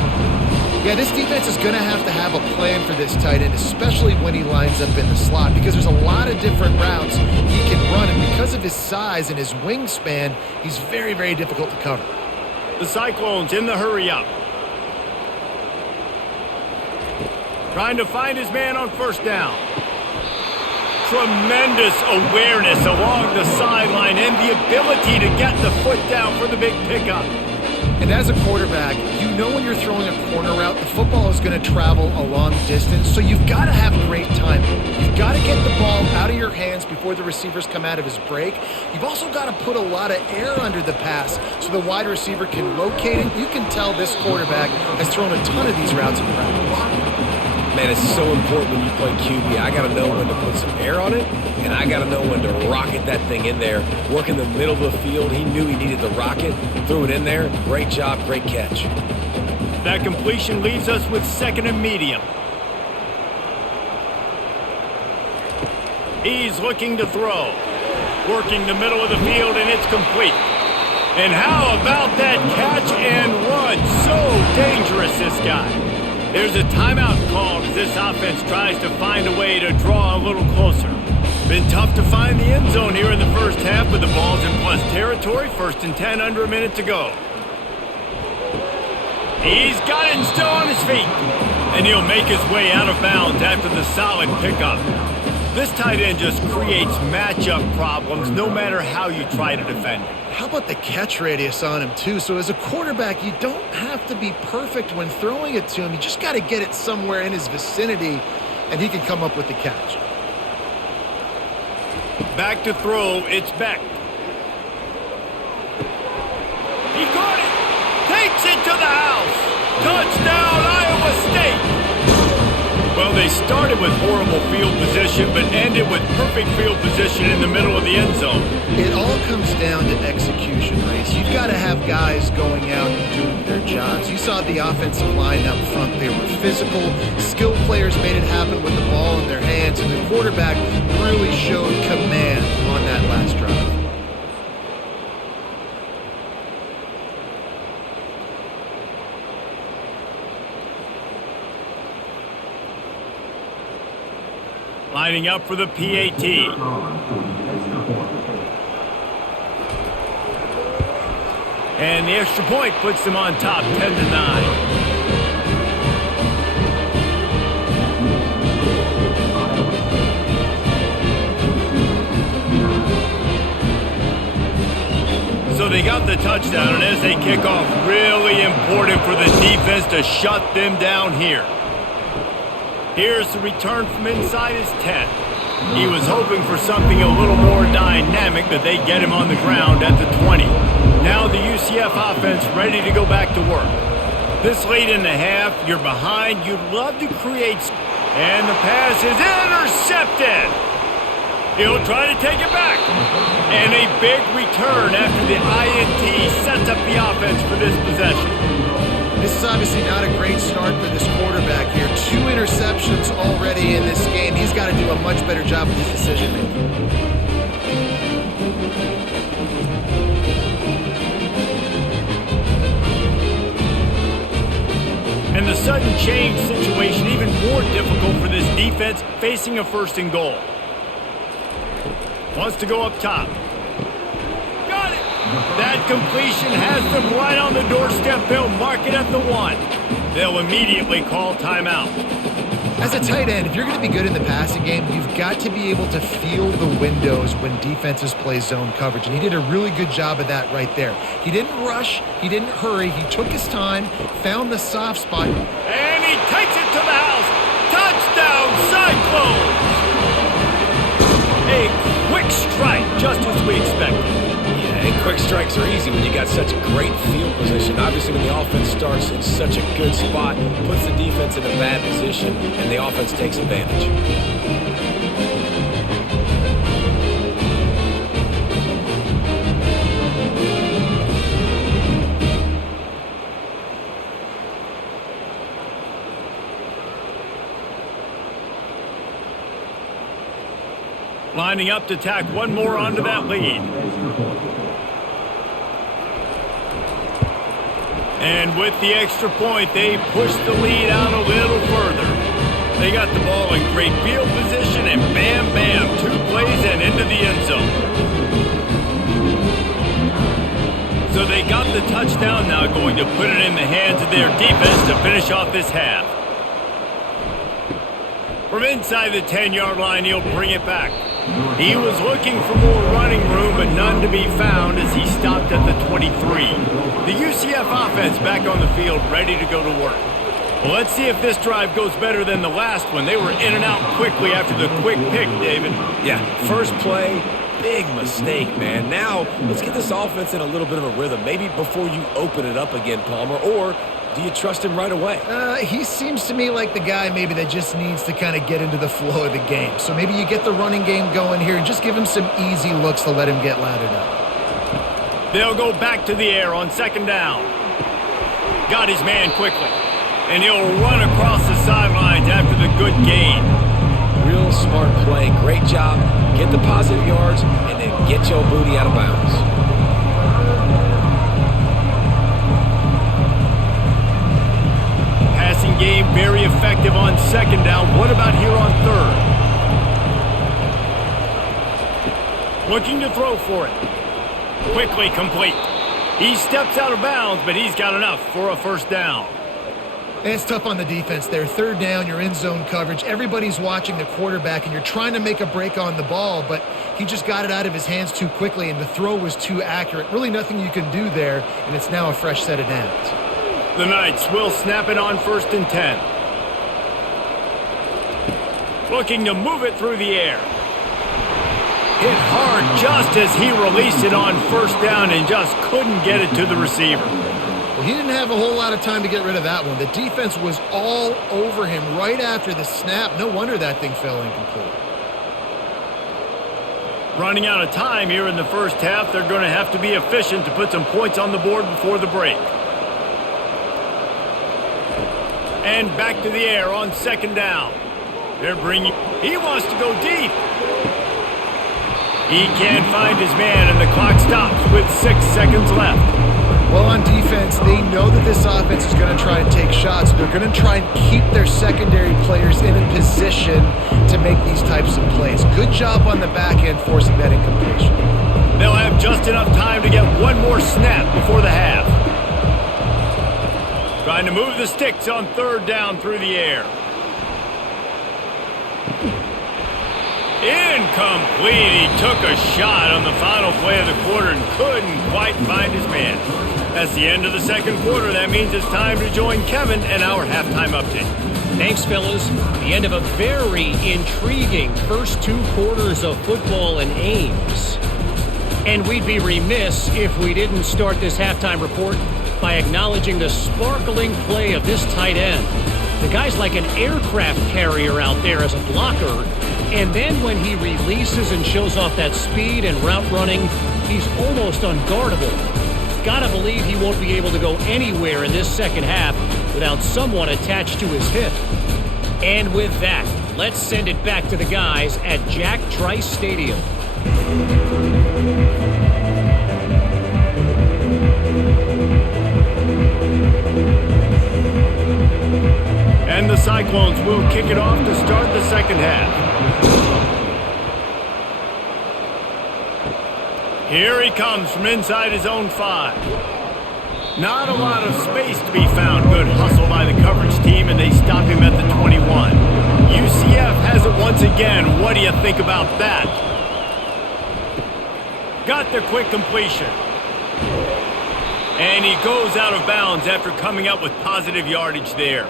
Yeah, this defense is going to have a plan for this tight end, especially when he lines up in the slot, because there's a lot of different routes he can run, and because of his size and his wingspan, he's very, very difficult to cover. The Cyclones in the hurry up. Trying to find his man on first down. Tremendous awareness along the sideline and the ability to get the foot down for the big pickup. And as a quarterback, you know when you're throwing a corner route, the football is going to travel a long distance, so you've got to have great timing. You've got to get the ball out of your hands before the receivers come out of his break. You've also got to put a lot of air under the pass so the wide receiver can locate it. You can tell this quarterback has thrown a ton of these routes in practice. Man, it's so important when you play QB. I got to know when to put some air on it, and I got to know when to rocket that thing in there. Work in the middle of the field. He knew he needed the rocket, threw it in there. Great job, great catch. That completion leaves us with 2nd and medium. He's looking to throw. Working the middle of the field, and it's complete. And how about that catch and run? So dangerous, this guy. There's a timeout called as this offense tries to find a way to draw a little closer. Been tough to find the end zone here in the first half, but the ball's in plus territory. 1st and 10, under a minute to go. He's got it and still on his feet. And he'll make his way out of bounds after the solid pickup. This tight end just creates matchup problems no matter how you try to defend him. How about the catch radius on him, too? So as a quarterback, you don't have to be perfect when throwing it to him. You just got to get it somewhere in his vicinity, and he can come up with the catch. Back to throw, it's Beck. He caught it! Takes it to the house! Touchdown, Iowa State! Well, they started with horrible field position, but ended with perfect field position in the middle of the end zone. It all comes down to execution, Reese. You've got to have guys going out and doing their jobs. You saw the offensive line up front. They were physical. Skilled players made it happen with the ball in their hands, and the quarterback really showed command on that last drive. Lining up for the PAT. And the extra point puts them on top 10-9. So they got the touchdown, and as they kick off, really important for the defense to shut them down here. Here's the return from inside his 10. He was hoping for something a little more dynamic, but they get him on the ground at the 20. Now the UCF offense ready to go back to work. This late in the half, you're behind, you'd love to create, and the pass is intercepted. He'll try to take it back. And a big return after the INT sets up the offense for this possession. This is obviously not a great start for this quarterback here. 2 interceptions already in this game. He's got to do a much better job with his decision-making. And the sudden change situation even more difficult for this defense facing a 1st and goal. Wants to go up top. Got it! That completion has them right on the doorstep. They'll mark it at the 1. They'll immediately call timeout. As a tight end, if you're going to be good in the passing game, you've got to be able to feel the windows when defenses play zone coverage. And he did a really good job of that right there. He didn't rush. He didn't hurry. He took his time, found the soft spot. And he takes it to the house. Touchdown, Cyclones! A quick strike, just as we expected. Yeah, and quick strikes are easy when you got such great field position. Obviously, when the offense starts in such a good spot, puts the defense in a bad position, and the offense takes advantage. Lining up to tack one more onto that lead. And with the extra point, they push the lead out a little further. They got the ball in great field position, and bam, bam, 2 plays and into the end zone. So they got the touchdown, now going to put it in the hands of their defense to finish off this half. From inside the 10-yard line, he'll bring it back. He was looking for more running room, but none to be found as he stopped at the 23. The UCF offense back on the field, ready to go to work. Well, let's see if this drive goes better than the last one. They were in and out quickly after the quick pick, David. Yeah, first play, big mistake, man. Now, let's get this offense in a little bit of a rhythm. Maybe before you open it up again, Palmer, or do you trust him right away? He seems to me like the guy maybe that just needs to kind of get into the flow of the game. So maybe you get the running game going here and just give him some easy looks to let him get lathered up. They'll go back to the air on 2nd down. Got his man quickly. And he'll run across the sidelines after the good gain. Real smart play. Great job. Get the positive yards and then get your booty out of bounds. Passing game very effective on 2nd down. What about here on 3rd? Looking to throw for it. Quickly complete. He steps out of bounds, but he's got enough for a 1st down. And it's tough on the defense there. 3rd down, you're in zone coverage. Everybody's watching the quarterback, and you're trying to make a break on the ball, but he just got it out of his hands too quickly, and the throw was too accurate. Really nothing you can do there, and it's now a fresh set of downs. The Knights will snap it on 1st and 10. Looking to move it through the air. Hit hard just as he released it on 1st down and just couldn't get it to the receiver. Well, he didn't have a whole lot of time to get rid of that one. The defense was all over him right after the snap. No wonder that thing fell incomplete. Running out of time here in the 1st half, they're going to have to be efficient to put some points on the board before the break. And back to the air on 2nd down. They're bringing... He wants to go deep. He can't find his man, and the clock stops with 6 seconds left. Well, on defense, they know that this offense is going to try and take shots. They're going to try and keep their secondary players in a position to make these types of plays. Good job on the back end forcing that incompletion. They'll have just enough time to get one more snap before the half. Trying to move the sticks on third down through the air. Incomplete. He took a shot on the final play of the quarter and couldn't quite find his man. That's the end of the second quarter. That means it's time to join Kevin and our halftime update. Thanks, fellas. The end of a very intriguing first 2 quarters of football in Ames. And we'd be remiss if we didn't start this halftime report by acknowledging the sparkling play of this tight end. The guy's like an aircraft carrier out there as a blocker. And then when he releases and shows off that speed and route running, he's almost unguardable. Gotta believe he won't be able to go anywhere in this second half without someone attached to his hip. And with that, let's send it back to the guys at Jack Trice Stadium. And the Cyclones will kick it off to start the second half. Here he comes from inside his own 5. Not a lot of space to be found. Good hustle by the coverage team, and they stop him at the 21. UCF has it once again. What do you think about that? Got the quick completion. And he goes out of bounds after coming up with positive yardage there.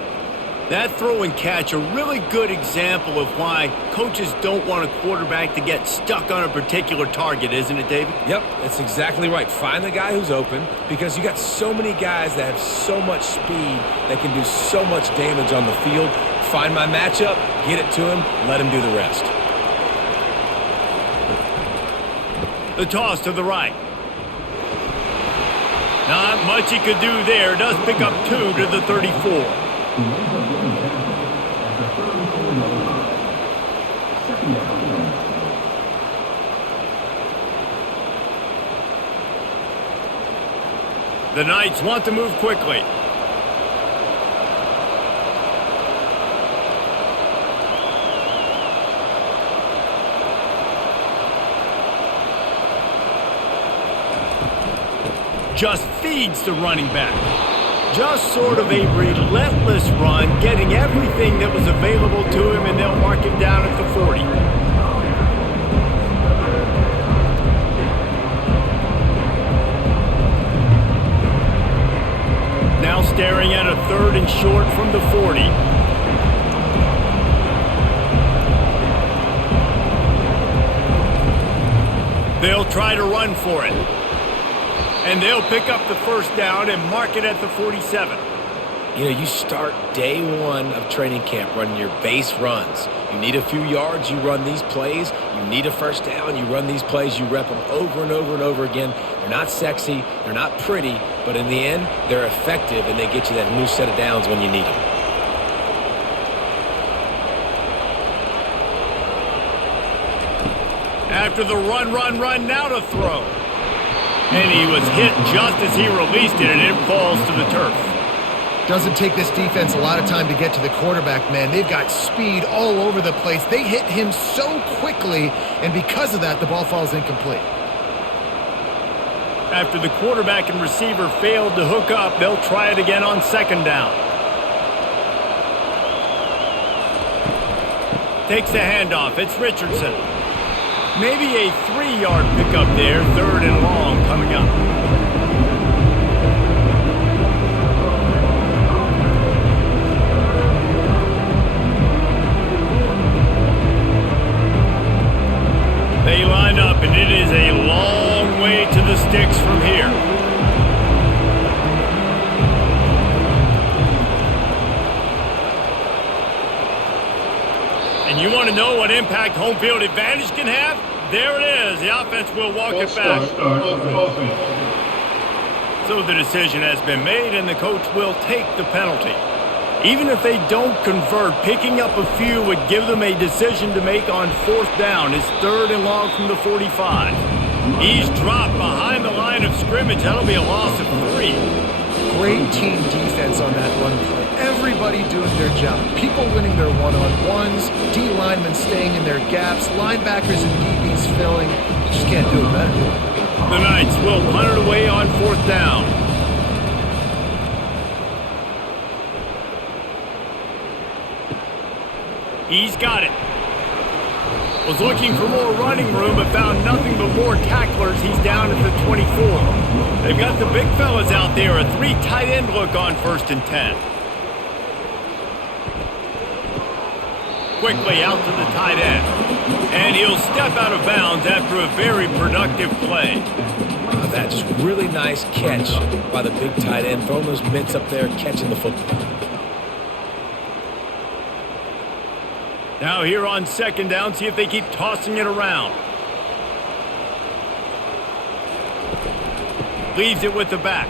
That throw and catch, a really good example of why coaches don't want a quarterback to get stuck on a particular target, isn't it, David? Yep, that's exactly right. Find the guy who's open because you got so many guys that have so much speed that can do so much damage on the field. Find my matchup, get it to him, let him do the rest. The toss to the right. Not much he could do there. Does pick up 2 to the 34. The Knights want to move quickly. Just feeds the running back. Just sort of a relentless run, getting everything that was available to him, and they'll mark him down at the 40. Now staring at a 3rd and short from the 40. They'll try to run for it. And they'll pick up the first down and mark it at the 47. You know, you start day 1 of training camp running your base runs. You need a few yards, you run these plays. You need a first down, you run these plays. You rep them over and over and over again. They're not sexy, they're not pretty, but in the end, they're effective, and they get you that new set of downs when you need them. After the run, now to throw. And he was hit just as he released it, and it falls to the turf. Doesn't take this defense a lot of time to get to the quarterback, man. They've got speed all over the place. They hit him so quickly, and because of that, the ball falls incomplete. After the quarterback and receiver failed to hook up, they'll try it again on 2nd down. Takes the handoff. It's Richardson. Maybe a 3-yard pickup there, 3rd and long coming up. They line up, and it is a long way to the sticks from here. And you want to know what impact home field advantage can have? There it is. The offense will walk it back. So the decision has been made, and the coach will take the penalty. Even if they don't convert, picking up a few would give them a decision to make on 4th down. It's 3rd and long from the 45. He's dropped behind the line of scrimmage. That'll be a loss of 3. Great team defense on that run play. Everybody doing their job. People winning their one-on-ones, D linemen staying in their gaps, linebackers and DBs filling. You just can't do it better. The Knights will punt it away on 4th down. He's got it. Was looking for more running room, but found nothing but more tacklers. He's down at the 24. They've got the big fellas out there. A 3 tight end look on 1st and 10. Quickly out to the tight end. And he'll step out of bounds after a very productive play. That just really nice catch by the big tight end. Throwing those mitts up there, catching the football. Now here on 2nd down, see if they keep tossing it around. Leaves it with the back.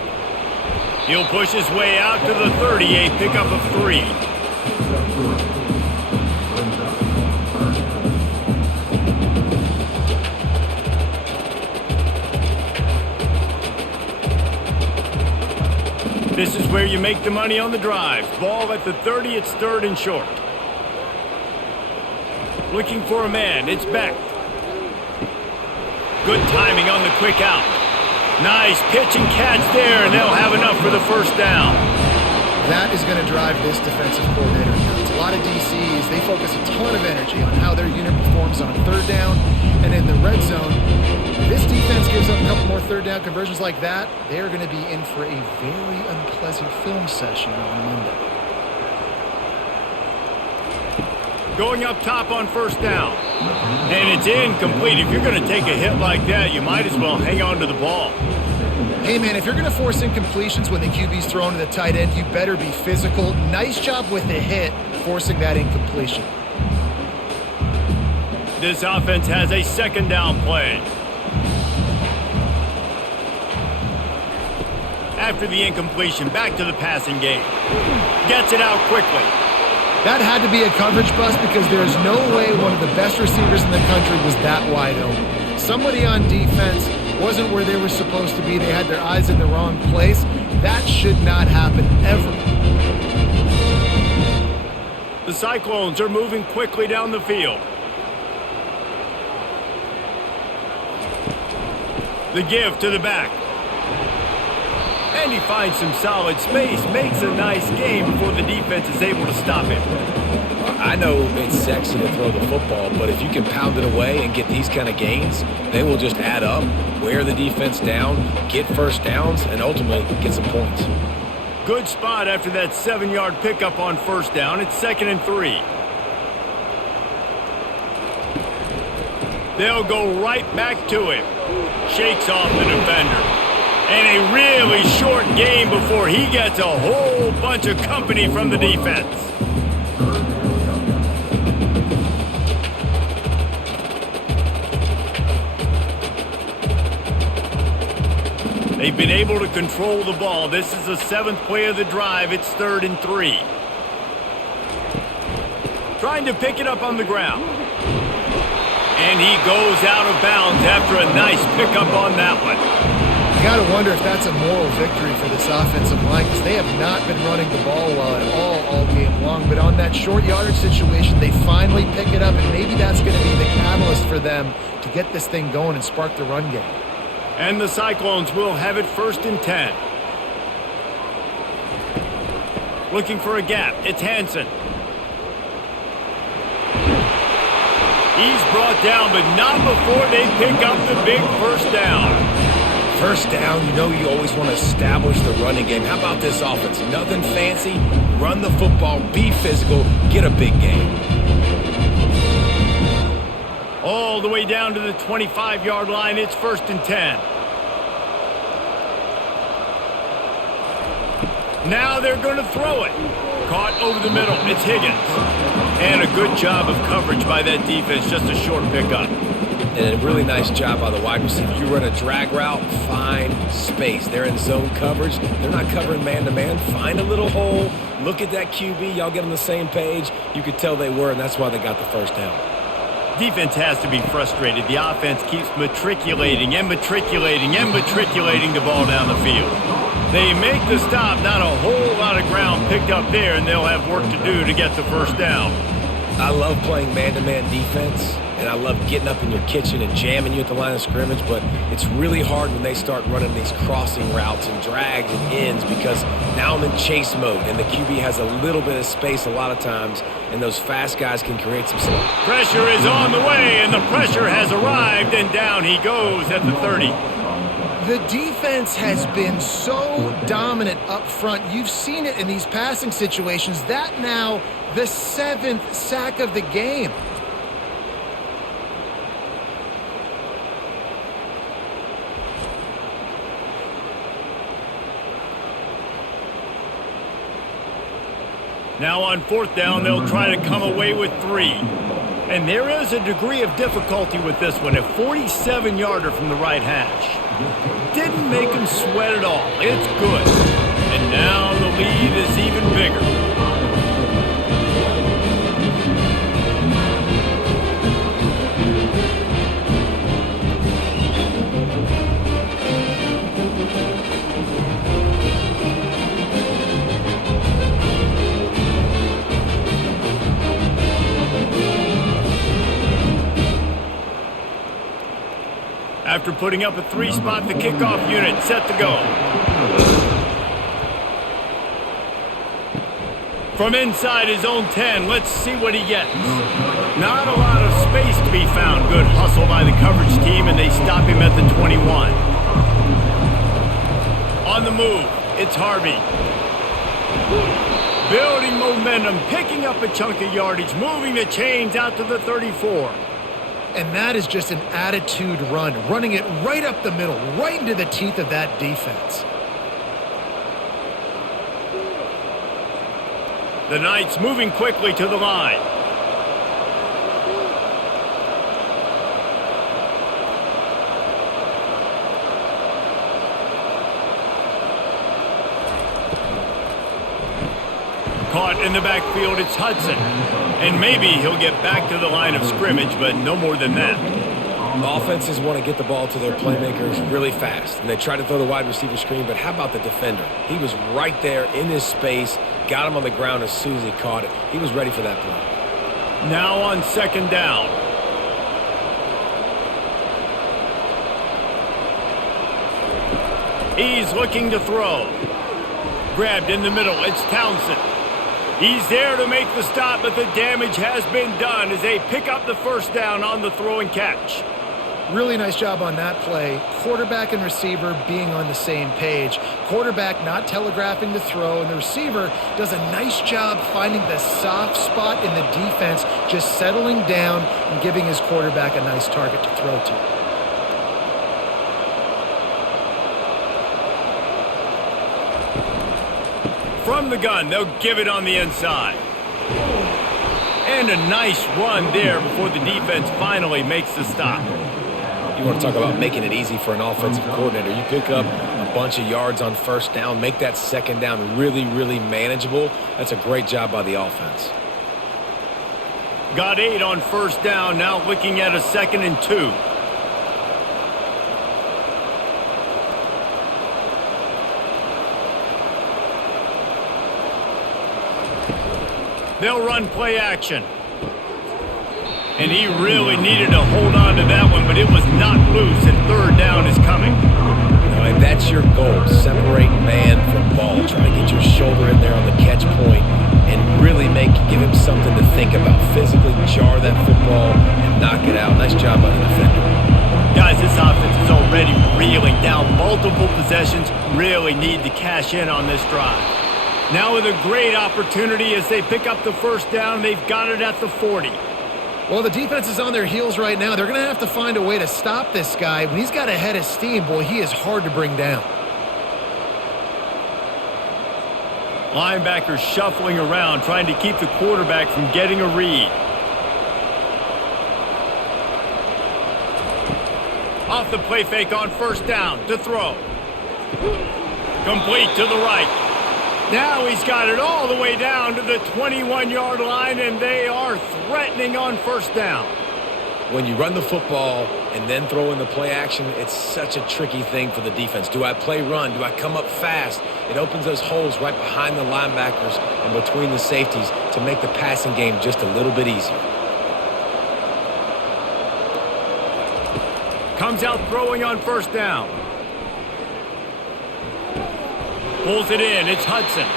He'll push his way out to the 30, a pickup of 3. This is where you make the money on the drive. Ball at the 30, it's 3rd and short. Looking for a man, it's Beck. Good timing on the quick out. Nice pitch and catch there, and they'll have enough for the 1st down. That is going to drive this defensive coordinator nuts. A lot of DCs, they focus a ton of energy on how their unit performs on 3rd down and in the red zone. If this defense gives up a couple more 3rd down conversions like that, they're going to be in for a very unpleasant film session on Monday. Going up top on 1st down. And it's incomplete. If you're going to take a hit like that, you might as well hang on to the ball. Hey, man, if you're going to force incompletions when the QB's thrown to the tight end, you better be physical. Nice job with the hit, forcing that incompletion. This offense has a 2nd down play. After the incompletion, back to the passing game. Gets it out quickly. That had to be a coverage bust because there's no way one of the best receivers in the country was that wide open. Somebody on defense wasn't where they were supposed to be. They had their eyes in the wrong place. That should not happen ever. The Cyclones are moving quickly down the field. The give to the back. And he finds some solid space, makes a nice game before the defense is able to stop him. I know it's sexy to throw the football, but if you can pound it away and get these kind of gains, they will just add up, wear the defense down, get 1st downs, and ultimately get some points. Good spot after that 7-yard pickup on 1st down. It's 2nd and 3. They'll go right back to him. Shakes off the defender. And a really short game before he gets a whole bunch of company from the defense. They've been able to control the ball. This is the 7th play of the drive. It's 3rd and 3. Trying to pick it up on the ground. And he goes out of bounds after a nice pickup on that one. You got to wonder if that's a moral victory for this offensive line because they have not been running the ball well at all game long. But on that short yardage situation, they finally pick it up, and maybe that's going to be the catalyst for them to get this thing going and spark the run game. And the Cyclones will have it 1st and 10. Looking for a gap. It's Hansen. He's brought down, but not before they pick up the big 1st down. 1st down, you know you always want to establish the running game. How about this offense? Nothing fancy. Run the football, be physical, get a big game. All the way down to the 25-yard line. It's 1st and 10. Now they're going to throw it. Caught over the middle. It's Higgins. And a good job of coverage by that defense. Just a short pickup. And a really nice job by the wide receiver. You run a drag route, find space. They're in zone coverage. They're not covering man-to-man. Find a little hole. Look at that QB. Y'all get on the same page. You could tell they were, and that's why they got the 1st down. Defense has to be frustrated. The offense keeps matriculating and matriculating and matriculating the ball down the field. They make the stop, not a whole lot of ground picked up there, and they'll have work to do to get the first down. I love playing man-to-man defense, and I love getting up in your kitchen and jamming you at the line of scrimmage, but it's really hard when they start running these crossing routes and drags and ends because now I'm in chase mode, and the QB has a little bit of space a lot of times, and those fast guys can create some... Pressure is on the way, and the pressure has arrived, and down he goes at the 30. The defense has been so dominant up front. You've seen it in these passing situations. That now the 7th sack of the game. Now on 4th down, they'll try to come away with 3. And there is a degree of difficulty with this one, a 47-yarder from the right hash. Didn't make him sweat at all. It's good. And now the lead is even bigger. After putting up a 3-spot, the kickoff unit set to go. From inside his own 10, let's see what he gets. Not a lot of space to be found. Good hustle by the coverage team, and they stop him at the 21. On the move, it's Harvey. Building momentum, picking up a chunk of yardage, moving the chains out to the 34. And that is just an attitude run, running it right up the middle, right into the teeth of that defense. The Knights moving quickly to the line. Caught in the backfield, it's Hudson. And maybe he'll get back to the line of scrimmage, but no more than that. Offenses want to get the ball to their playmakers really fast, and they try to throw the wide receiver screen, but how about the defender? He was right there in his space, got him on the ground as soon as he caught it. He was ready for that play. Now on 2nd down. He's looking to throw. Grabbed in the middle, it's Townsend. He's there to make the stop, but the damage has been done as they pick up the first down on the throw and catch. Really nice job on that play. Quarterback and receiver being on the same page. Quarterback not telegraphing the throw, and the receiver does a nice job finding the soft spot in the defense, just settling down and giving his quarterback a nice target to throw to. From the gun, they'll give it on the inside. And a nice run there before the defense finally makes the stop. You want to talk about making it easy for an offensive coordinator. You pick up a bunch of yards on 1st down, make that 2nd down really, really manageable. That's a great job by the offense. Got 8 on 1st down, now looking at a 2nd and 2. They'll run play action. And he really needed to hold on to that one, but it was not loose, and 3rd down is coming. And that's your goal, separate man from ball. Try to get your shoulder in there on the catch point and really give him something to think about. Physically jar that football and knock it out. Nice job by the defender. Guys, this offense is already reeling down multiple possessions. Really need to cash in on this drive. Now with a great opportunity as they pick up the first down, they've got it at the 40. Well, the defense is on their heels right now. They're going to have to find a way to stop this guy. When he's got a head of steam, boy, he is hard to bring down. Linebackers shuffling around, trying to keep the quarterback from getting a read. Off the play fake on 1st down to throw. Complete to the right. Now he's got it all the way down to the 21-yard line, and they are threatening on 1st down. when you run the football and then throw in the play action, it's such a tricky thing for the defense. Do I play run? Do I come up fast? It opens those holes right behind the linebackers and between the safeties to make the passing game just a little bit easier. Comes out throwing on first down. Pulls it in. It's Hudson.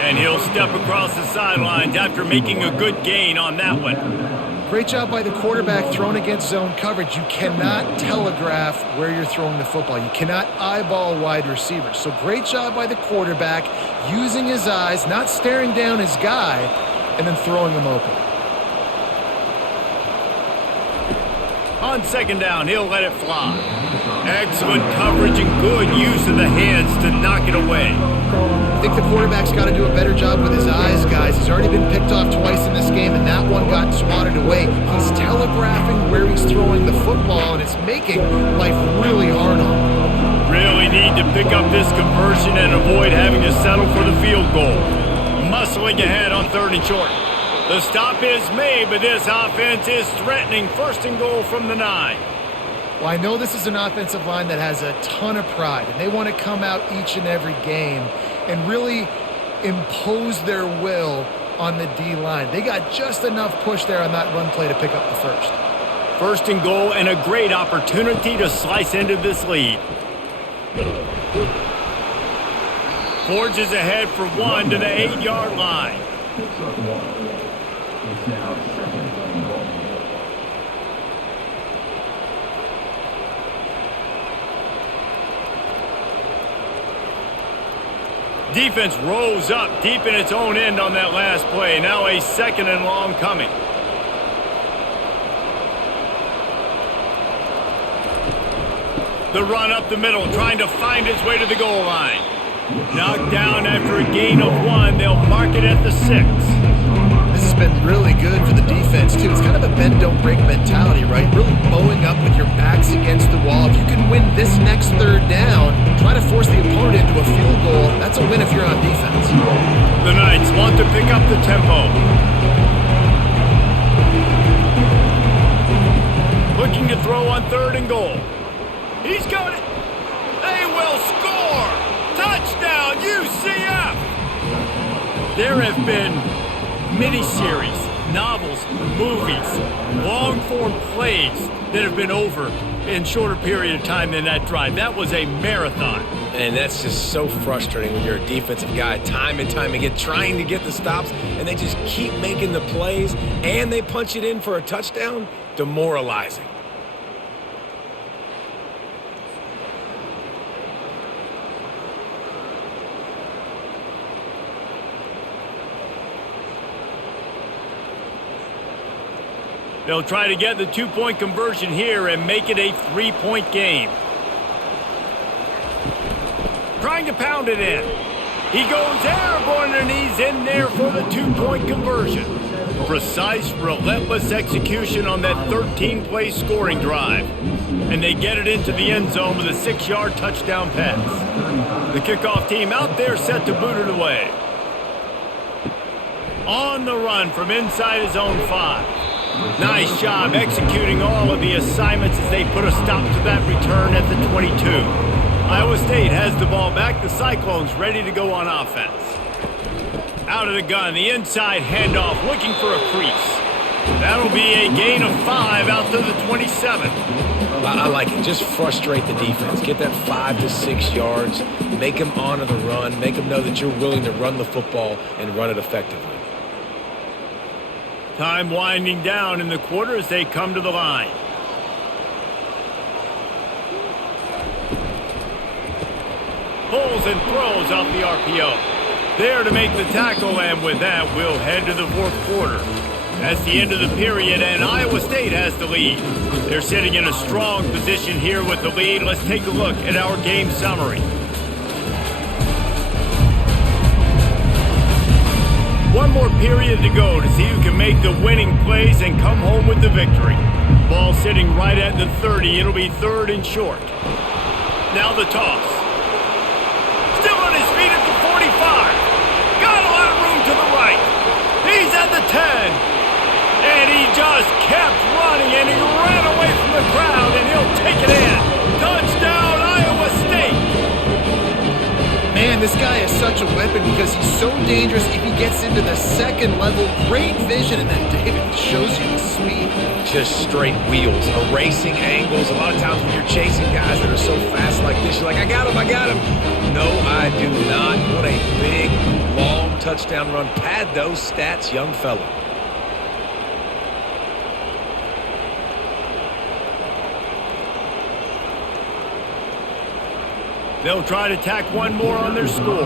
And he'll step across the sidelines after making a good gain on that one. Great job by the quarterback thrown against zone coverage. You cannot telegraph where you're throwing the football. You cannot eyeball wide receivers. So great job by the quarterback using his eyes, not staring down his guy, and then throwing him open. On second down, he'll let it fly. Excellent coverage and good use of the hands to knock it away. I think the quarterback's got to do a better job with his eyes, guys. He's already been picked off twice in this game, and that one got swatted away. He's telegraphing where he's throwing the football, and it's making life really hard on him. Really need to pick up this conversion and avoid having to settle for the field goal. Muscling ahead on third and short. The stop is made, but this offense is threatening first and goal from the 9. Well, I know this is an offensive line that has a ton of pride, and they want to come out each and every game and really impose their will on the D-line. They got just enough push there on that run play to pick up the first. First and goal and a great opportunity to slice into this lead. Forges ahead for one to the 8-yard line. Defense rolls up deep in its own end on that last play. Now a second and long coming. The run up the middle, trying to find its way to the goal line. Knocked down after a gain of 1. They'll mark it at the 6. This has been really good for the defense, too. It's kind of a bend-don't-break mentality, right? Really bowing up with your backs against the wall. If you can win this next third down, try to force the opponent into a field goal. That's a win if you're on defense. The Knights want to pick up the tempo. Looking to throw on third and goal. He's got it. They will score. Touchdown, UCF. There have been miniseries, novels, movies, long-form plays that have been over in shorter period of time than that drive. That was a marathon. And that's just so frustrating when you're a defensive guy, time and time again, trying to get the stops, and they just keep making the plays, and they punch it in for a touchdown. Demoralizing. They'll try to get the 2-point conversion here and make it a 3-point game. Trying to pound it in. He goes airborne and he's in there for the 2-point conversion. Precise, relentless execution on that 13-play scoring drive. And they get it into the end zone with a 6-yard touchdown pass. The kickoff team out there set to boot it away. On the run from inside his own 5. Nice job executing all of the assignments as they put a stop to that return at the 22. Iowa State has the ball back. The Cyclones ready to go on offense. Out of the gun, the inside handoff, looking for a crease. That'll be a gain of 5 out to the 27. I like it. Just frustrate the defense. Get that 5 to 6 yards. Make them honor the run. Make them know that you're willing to run the football and run it effectively. Time winding down in the quarter as they come to the line. Pulls and throws off the RPO. There to make the tackle, and with that, we'll head to the fourth quarter. That's the end of the period, and Iowa State has the lead. They're sitting in a strong position here with the lead. Let's take a look at our game summary. One more period to go to see who can make the winning plays and come home with the victory. Ball sitting right at the 30. It'll be third and short. Now the toss. Still on his feet at the 45. Got a lot of room to the right. He's at the 10. And he just kept running, and he ran Man, this guy is such a weapon because he's so dangerous if he gets into the second level. Great vision, and then David shows you the speed. Just straight wheels, erasing angles. A lot of times when you're chasing guys that are so fast like this, you're like, I got him, I got him. No, I do not. What a big, long touchdown run. Pad those stats, young fella. They'll try to tack one more on their score.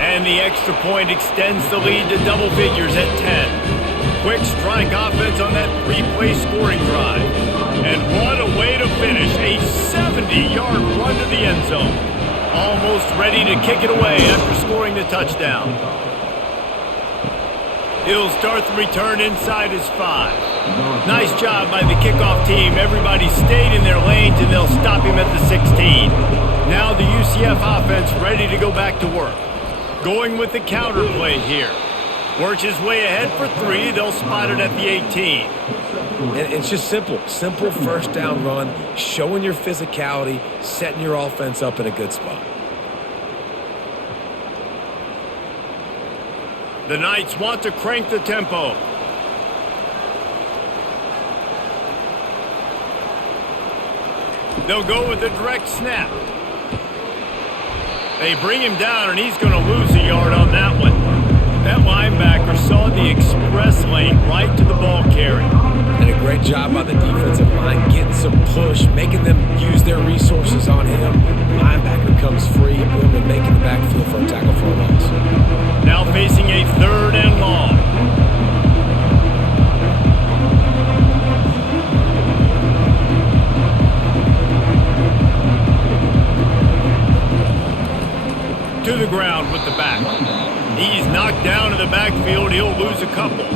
And the extra point extends the lead to double figures at 10. Quick strike offense on that three-play scoring drive. And what a way to finish. A 70-yard run to the end zone. Almost ready to kick it away after scoring the touchdown. He'll start the return inside his 5. Nice job by the kickoff team. Everybody stayed in their lanes, and they'll stop him at the 16. Now the UCF offense ready to go back to work. Going with the counter play here. Works his way ahead for 3. They'll spot it at the 18. And it's just simple. Simple first down run, showing your physicality, setting your offense up in a good spot. The Knights want to crank the tempo. They'll go with a direct snap. They bring him down, and he's going to lose a yard on that one. That linebacker saw the express lane right to the ball carrier. And a great job by the defensive line, getting some push, making them use their resources on him. Linebacker comes free, boom, and making the backfield for a tackle for a loss. Now facing a 3rd and long. To the ground with the back. He's knocked down in the backfield. He'll lose a couple.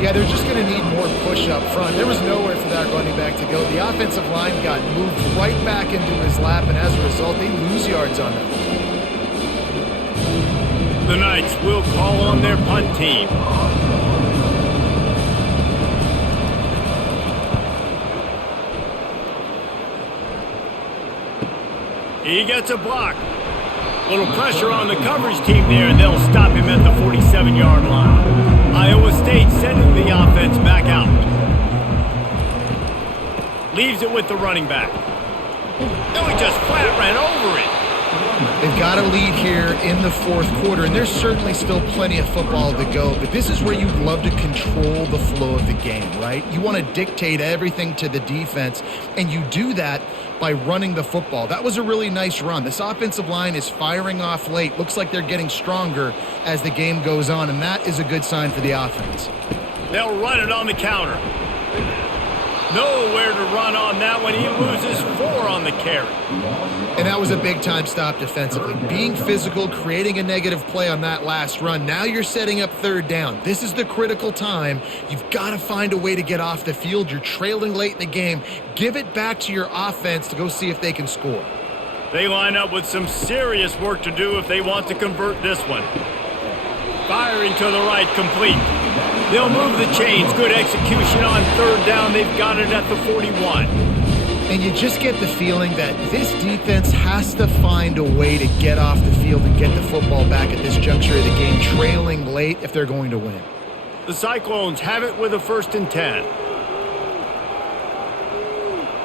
Yeah, they're just going to need more push up front. There was nowhere for that running back to go. The offensive line got moved right back into his lap, and as a result, they lose yards on them. The Knights will call on their punt team. He gets a block. Little pressure on the coverage team there, and they'll stop him at the 47-yard line. Iowa State sending the offense back out. Leaves it with the running back. No, he just flat ran over it. They've got a lead here in the 4th quarter, and there's certainly still plenty of football to go, but this is where you'd love to control the flow of the game, right? You want to dictate everything to the defense, and you do that by running the football. That was a really nice run. This offensive line is firing off late. Looks like they're getting stronger as the game goes on, and that is a good sign for the offense. They'll run it on the counter. Nowhere to run on that one. He loses 4 on the carry. And that was a big-time stop defensively. Being physical, creating a negative play on that last run. Now you're setting up 3rd down. This is the critical time. You've got to find a way to get off the field. You're trailing late in the game. Give it back to your offense to go see if they can score. They line up with some serious work to do if they want to convert this one. Firing to the right, complete. They'll move the chains. Good execution on 3rd down. They've got it at the 41. And you just get the feeling that this defense has to find a way to get off the field and get the football back at this juncture of the game, trailing late if they're going to win. The Cyclones have it with a 1st and 10.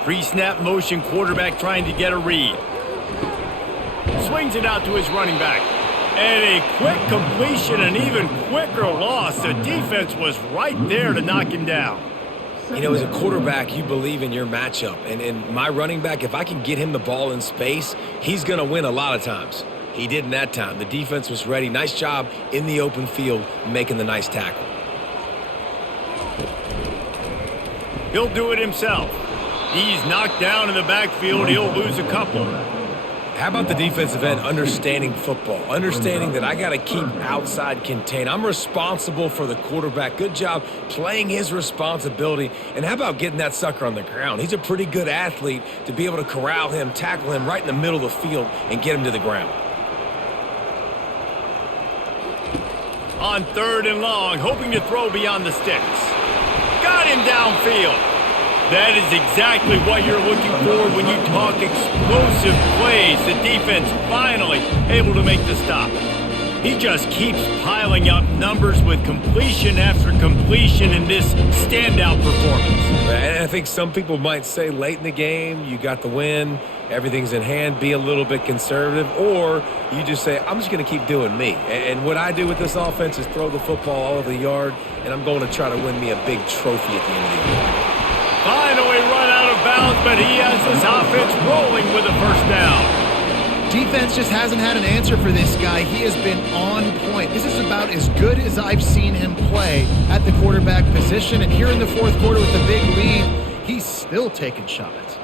Pre-snap motion, quarterback trying to get a read. Swings it out to his running back. And a quick completion, an even quicker loss. The defense was right there to knock him down. You know, as a quarterback, you believe in your matchup. And my running back, if I can get him the ball in space, he's going to win a lot of times. He didn't that time. The defense was ready. Nice job in the open field making the nice tackle. He'll do it himself. He's knocked down in the backfield. He'll lose a couple. How about the defensive end understanding football, understanding that I got to keep outside contained. I'm responsible for the quarterback. Good job playing his responsibility. And how about getting that sucker on the ground? He's a pretty good athlete to be able to corral him, tackle him right in the middle of the field and get him to the ground. On 3rd and long, hoping to throw beyond the sticks. Got him downfield. That is exactly what you're looking for when you talk explosive plays. The defense finally able to make the stop. He just keeps piling up numbers with completion after completion in this standout performance. And I think some people might say late in the game, you got the win, everything's in hand, be a little bit conservative, or you just say, I'm just going to keep doing me. And what I do with this offense is throw the football all over the yard, and I'm going to try to win me a big trophy at the end of the year. Finally run out of bounds, but he has this offense rolling with a first down. Defense just hasn't had an answer for this guy. He has been on point. This is about as good as I've seen him play at the quarterback position. And here in the fourth quarter with a big lead, he's still taking shots.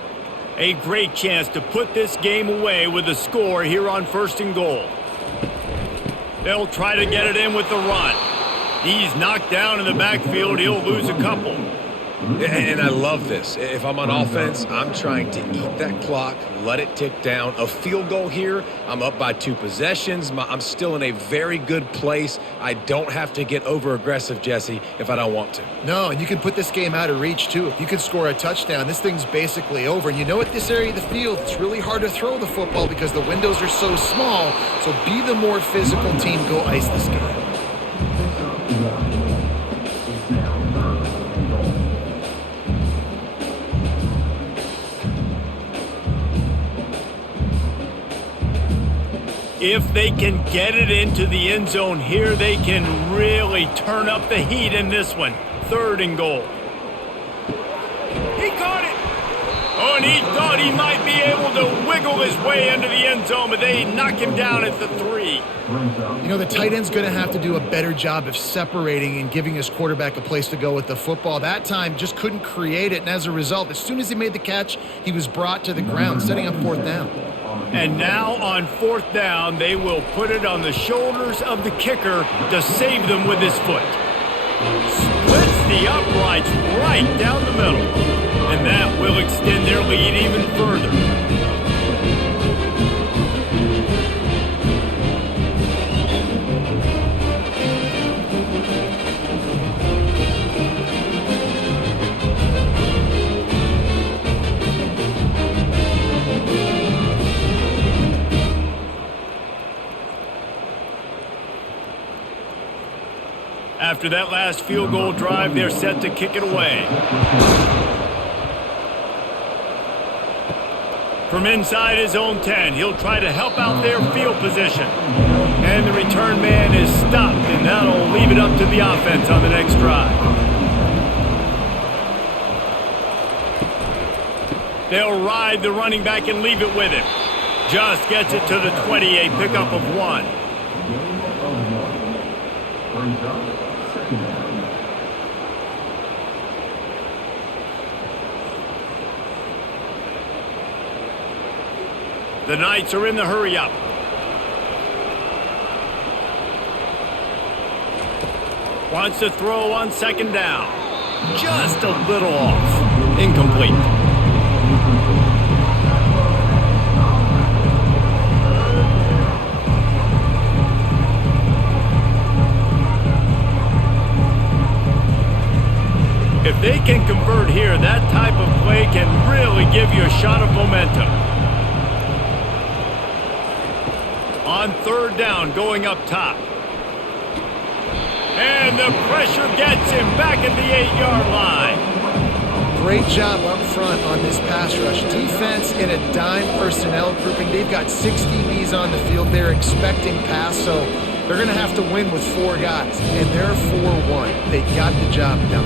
A great chance to put this game away with a score here on 1st and goal. They'll try to get it in with the run. He's knocked down in the backfield. He'll lose a couple. And I love this. If I'm on offense, I'm trying to eat that clock, let it tick down. A field goal here, I'm up by 2 possessions. I'm still in a very good place. I don't have to get over-aggressive, Jesse, if I don't want to. No, and you can put this game out of reach, too. If you can score a touchdown, this thing's basically over. And you know, at this area of the field, it's really hard to throw the football because the windows are so small. So be the more physical team. Go ice this game. If they can get it into the end zone here, they can really turn up the heat in this one. 3rd and goal. He caught it. Oh, and he thought he might be able to wiggle his way into the end zone, but they knock him down at the 3. You know, the tight end's going to have to do a better job of separating and giving his quarterback a place to go with the football. That time just couldn't create it, and as a result, as soon as he made the catch, he was brought to the ground, setting up 4th down. And now on 4th down, they will put it on the shoulders of the kicker to save them with his foot. Splits the uprights right down the middle. And that will extend their lead even further. After that last field goal drive, they're set to kick it away. From inside his own 10, he'll try to help out their field position. And the return man is stopped, and that'll leave it up to the offense on the next drive. They'll ride the running back and leave it with him. Just gets it to the 20, a pickup of 1. The Knights are in the hurry-up. Wants to throw on 2nd down. Just a little off. Incomplete. If they can convert here, that type of play can really give you a shot of momentum. On 3rd down, going up top. And the pressure gets him back at the 8-yard line. Great job up front on this pass rush. Defense in a dime personnel grouping. They've got 6 DBs on the field. They're expecting pass, so they're going to have to win with 4 guys. And they're 4-1. They got the job done.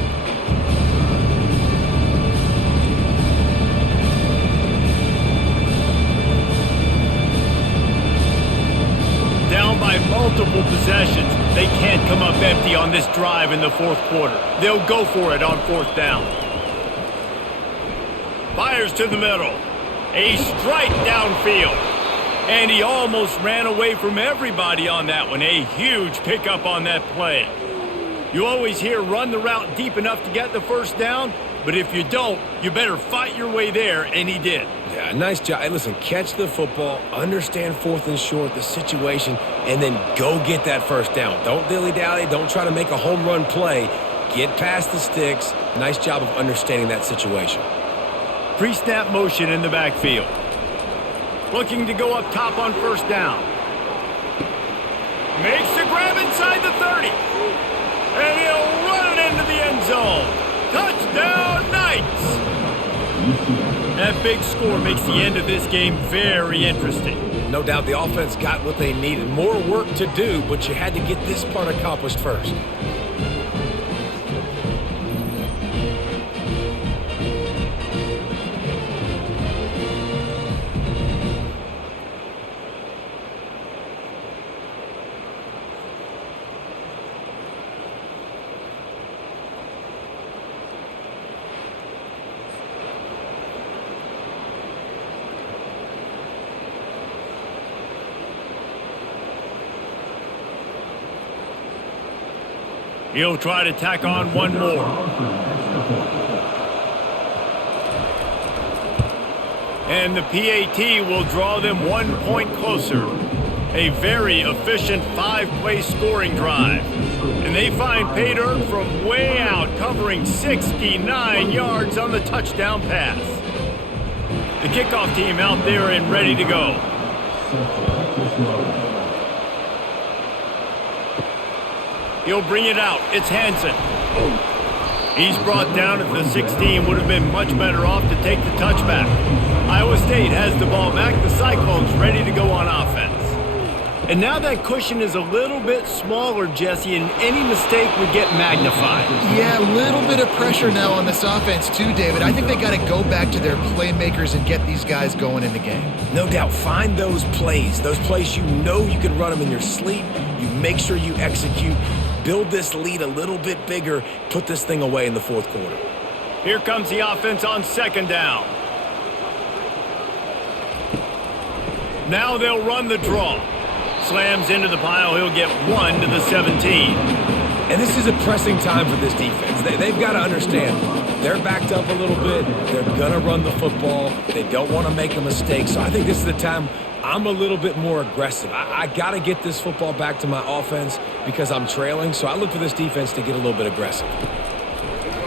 Down by multiple possessions. They can't come up empty on this drive in the 4th quarter. They'll go for it on 4th down. Fires to the middle. A strike downfield. And he almost ran away from everybody on that one. A huge pickup on that play. You always hear run the route deep enough to get the 1st down, but if you don't, you better fight your way there, and he did. Yeah, nice job. Hey, listen, catch the football, understand 4th and short, the situation, and then go get that 1st down. Don't dilly-dally. Don't try to make a home run play. Get past the sticks. Nice job of understanding that situation. Pre-snap motion in the backfield. Looking to go up top on first down. Makes the grab inside the 30. And he'll run it into the end zone. Touchdown, Knights! That big score makes the end of this game very interesting. No doubt the offense got what they needed. More work to do, but you had to get this part accomplished first. He'll try to tack on one more. And the PAT will draw them 1 point closer. A very efficient 5-play scoring drive. And they find pay dirt from way out, covering 69 yards on the touchdown pass. The kickoff team out there and ready to go. He'll bring it out. It's Hansen. He's brought down at the 16. Would have been much better off to take the touchback. Iowa State has the ball back. The Cyclones ready to go on offense. And now that cushion is a little bit smaller, Jesse, and any mistake would get magnified. Yeah, a little bit of pressure now on this offense too, David. I think they got to go back to their playmakers and get these guys going in the game. No doubt, find those plays you know you can run them in your sleep. You make sure you execute. Build this lead a little bit bigger. Put this thing away in the fourth quarter. Here comes the offense on second down. Now they'll run the draw. Slams into the pile. He'll get 1 to the 17. And this is a pressing time for this defense. They've got to understand they're backed up a little bit. They're going to run the football. They don't want to make a mistake. So I think this is the time I'm a little bit more aggressive. I got to get this football back to my offense because I'm trailing. So I look for this defense to get a little bit aggressive.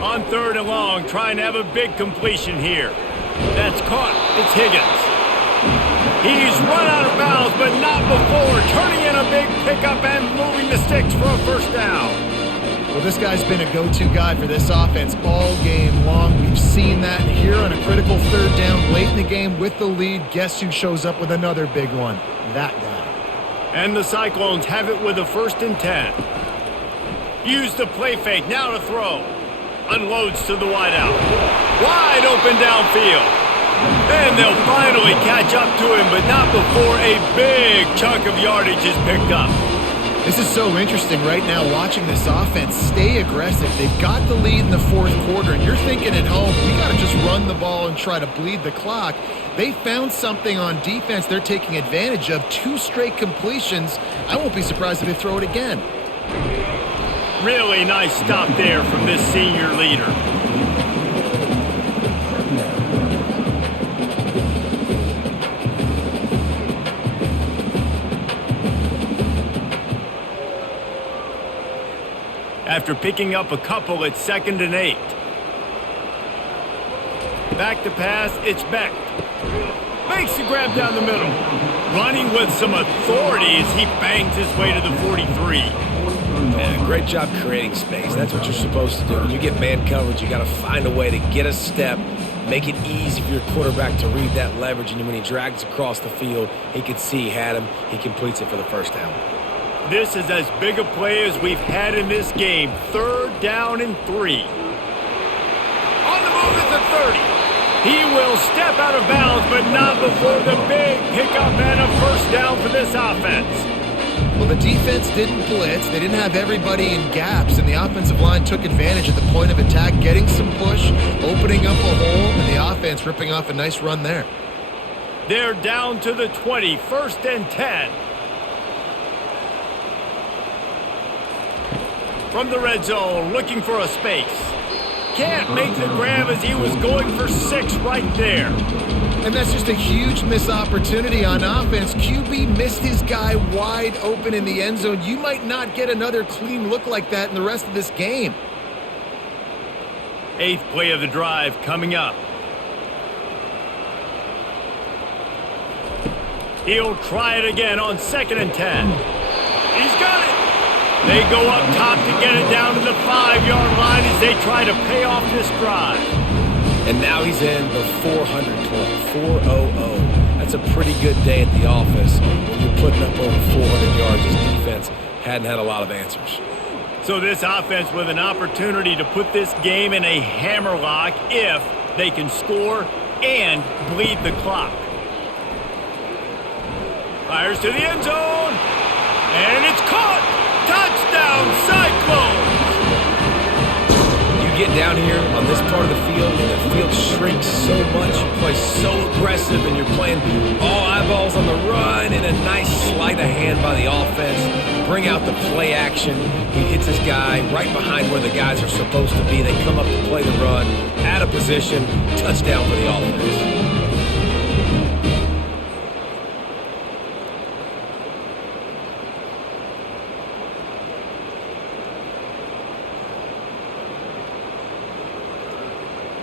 On third and long, trying to have a big completion here. That's caught. It's Higgins. He's run out of bounds, but not before turning in a big pickup and moving the sticks for a first down. Well, this guy's been a go-to guy for this offense all game long. We've seen that here on a critical third down late in the game with the lead. Guess who shows up with another big one? That guy. And the Cyclones have it with a 1st and 10. Use the play fake, now to throw. Unloads to the wideout. Wide open downfield. And they'll finally catch up to him, but not before a big chunk of yardage is picked up. This is so interesting right now watching this offense stay aggressive. They've got the lead in the fourth quarter, and you're thinking at home, we got to just run the ball and try to bleed the clock. They found something on defense they're taking advantage of. 2 straight completions. I won't be surprised if they throw it again. Really nice stop there from this senior leader. After picking up a couple, it's 2nd and 8. Back to pass, it's Beck. Makes the grab down the middle. Running with some authority as he bangs his way to the 43. Yeah, great job creating space. That's what you're supposed to do. When you get man coverage, you got to find a way to get a step, make it easy for your quarterback to read that leverage, and when he drags across the field, he can see he had him. He completes it for the first down. This is as big a play as we've had in this game. 3rd down and 3. On the move at the 30. He will step out of bounds, but not before the big pickup and a first down for this offense. Well, the defense didn't blitz. They didn't have everybody in gaps, and the offensive line took advantage at the point of attack, getting some push, opening up a hole, and the offense ripping off a nice run there. They're down to the 20, 1st and 10. From the red zone, looking for a space. Can't make the grab as he was going for 6 right there. And that's just a huge missed opportunity on offense. QB missed his guy wide open in the end zone. You might not get another clean look like that in the rest of this game. Eighth play of the drive coming up. He'll try it again on 2nd and 10. He's got it. They go up top to get it down to the 5-yard line as they try to pay off this drive. And now he's in the 400 club, 400. That's a pretty good day at the office when you're putting up over 400 yards. His defense hadn't had a lot of answers. So this offense with an opportunity to put this game in a hammerlock if they can score and bleed the clock. Fires to the end zone, and it's caught! Touchdown, Cyclones! You get down here on this part of the field, and the field shrinks so much. You play so aggressive, and you're playing all eyeballs on the run, and a nice sleight of hand by the offense. Bring out the play action. He hits his guy right behind where the guys are supposed to be. They come up to play the run, out of position, touchdown for the offense.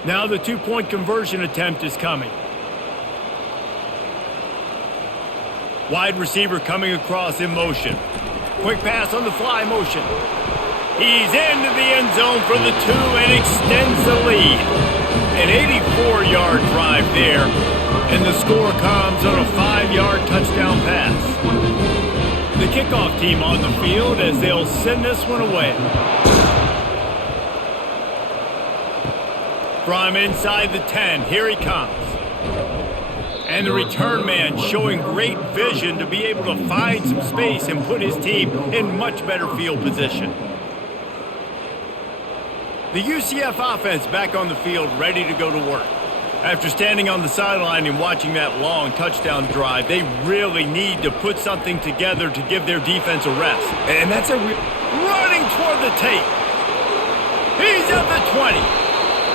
Now the two-point conversion attempt is coming. Wide receiver coming across in motion. Quick pass on the fly motion. He's into the end zone for the 2 and extends the lead. An 84-yard drive there, and the score comes on a 5-yard touchdown pass. The kickoff team on the field as they'll send this one away. From inside the 10, here he comes. And the return man showing great vision to be able to find some space and put his team in much better field position. The UCF offense back on the field ready to go to work. After standing on the sideline and watching that long touchdown drive, they really need to put something together to give their defense a rest. And that's running toward the tape. He's at the 20.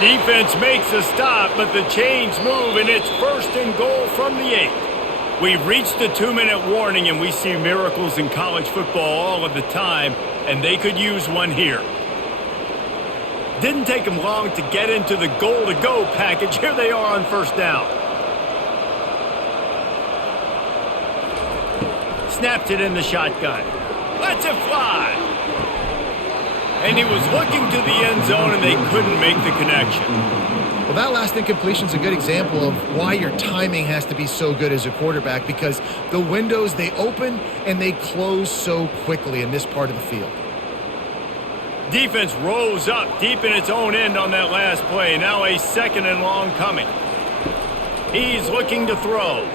Defense makes a stop, but the chains move, and it's 1st and goal from the 8. We've reached the 2-minute warning, and we see miracles in college football all of the time, and they could use one here. Didn't take them long to get into the goal-to-go package. Here they are on 1st down. Snaps it in the shotgun. Lets it fly. And he was looking to the end zone, and they couldn't make the connection. Well, that last incompletion is a good example of why your timing has to be so good as a quarterback, because the windows, they open and they close so quickly in this part of the field. Defense rose up deep in its own end on that last play. Now a 2nd and long coming. He's looking to throw.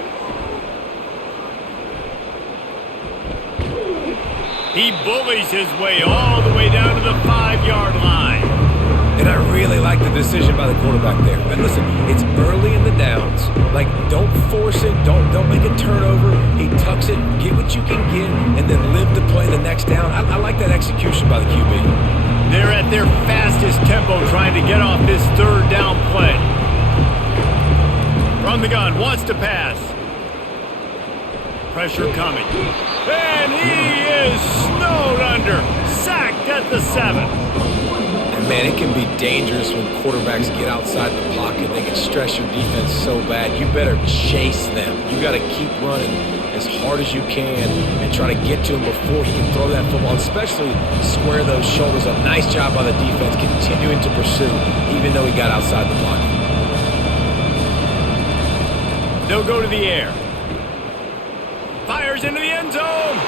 He bullies his way all the way down to the 5-yard line. And I really like the decision by the quarterback there. But listen, it's early in the downs. Like, don't force it. Don't make a turnover. He tucks it, get what you can get, and then live to play the next down. I like that execution by the QB. They're at their fastest tempo trying to get off this 3rd down play. From the gun, wants to pass. Pressure coming. And he is snowed under. Sacked at the 7. And man, it can be dangerous when quarterbacks get outside the pocket. They can stress your defense so bad. You better chase them. You got to keep running as hard as you can and try to get to him before he can throw that football, especially square those shoulders up. Nice job by the defense continuing to pursue even though he got outside the pocket. They'll go to the air. Fires into the end zone.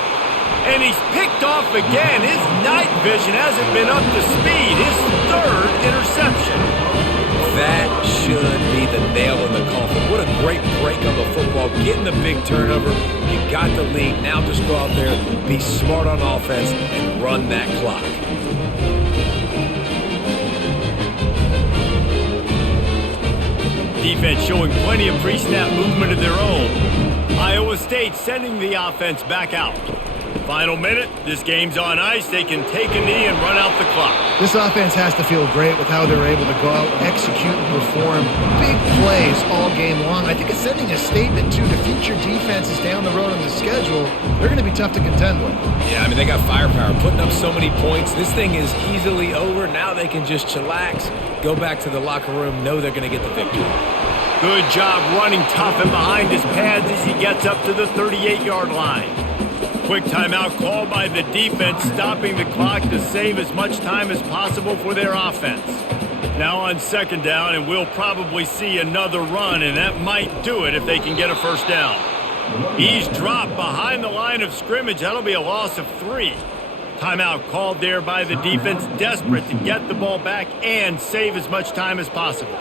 And he's picked off again. His night vision hasn't been up to speed. His 3rd interception. That should be the nail in the coffin. What a great break on the football. Getting the big turnover. You got the lead. Now just go out there, be smart on offense, and run that clock. Defense showing plenty of pre-snap movement of their own. Iowa State sending the offense back out. Final minute. This game's on ice. They can take a knee and run out the clock. This offense has to feel great with how they're able to go out, execute, and perform big plays all game long. I think it's sending a statement, too, to future defenses down the road on the schedule. They're going to be tough to contend with. Yeah, I mean, they got firepower, putting up so many points. This thing is easily over. Now they can just chillax, go back to the locker room, know they're going to get the victory. Good job running tough and behind his pads as he gets up to the 38-yard line. Quick timeout called by the defense, stopping the clock to save as much time as possible for their offense. Now on second down, and we'll probably see another run, and that might do it if they can get a first down. He's dropped behind the line of scrimmage. That'll be a loss of 3. Timeout called there by the defense, desperate to get the ball back and save as much time as possible.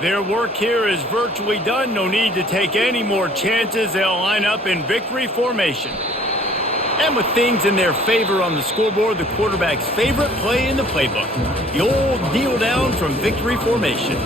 Their work here is virtually done. No need to take any more chances. They'll line up in victory formation. And with things in their favor on the scoreboard, the quarterback's favorite play in the playbook, the old kneel down from victory formation.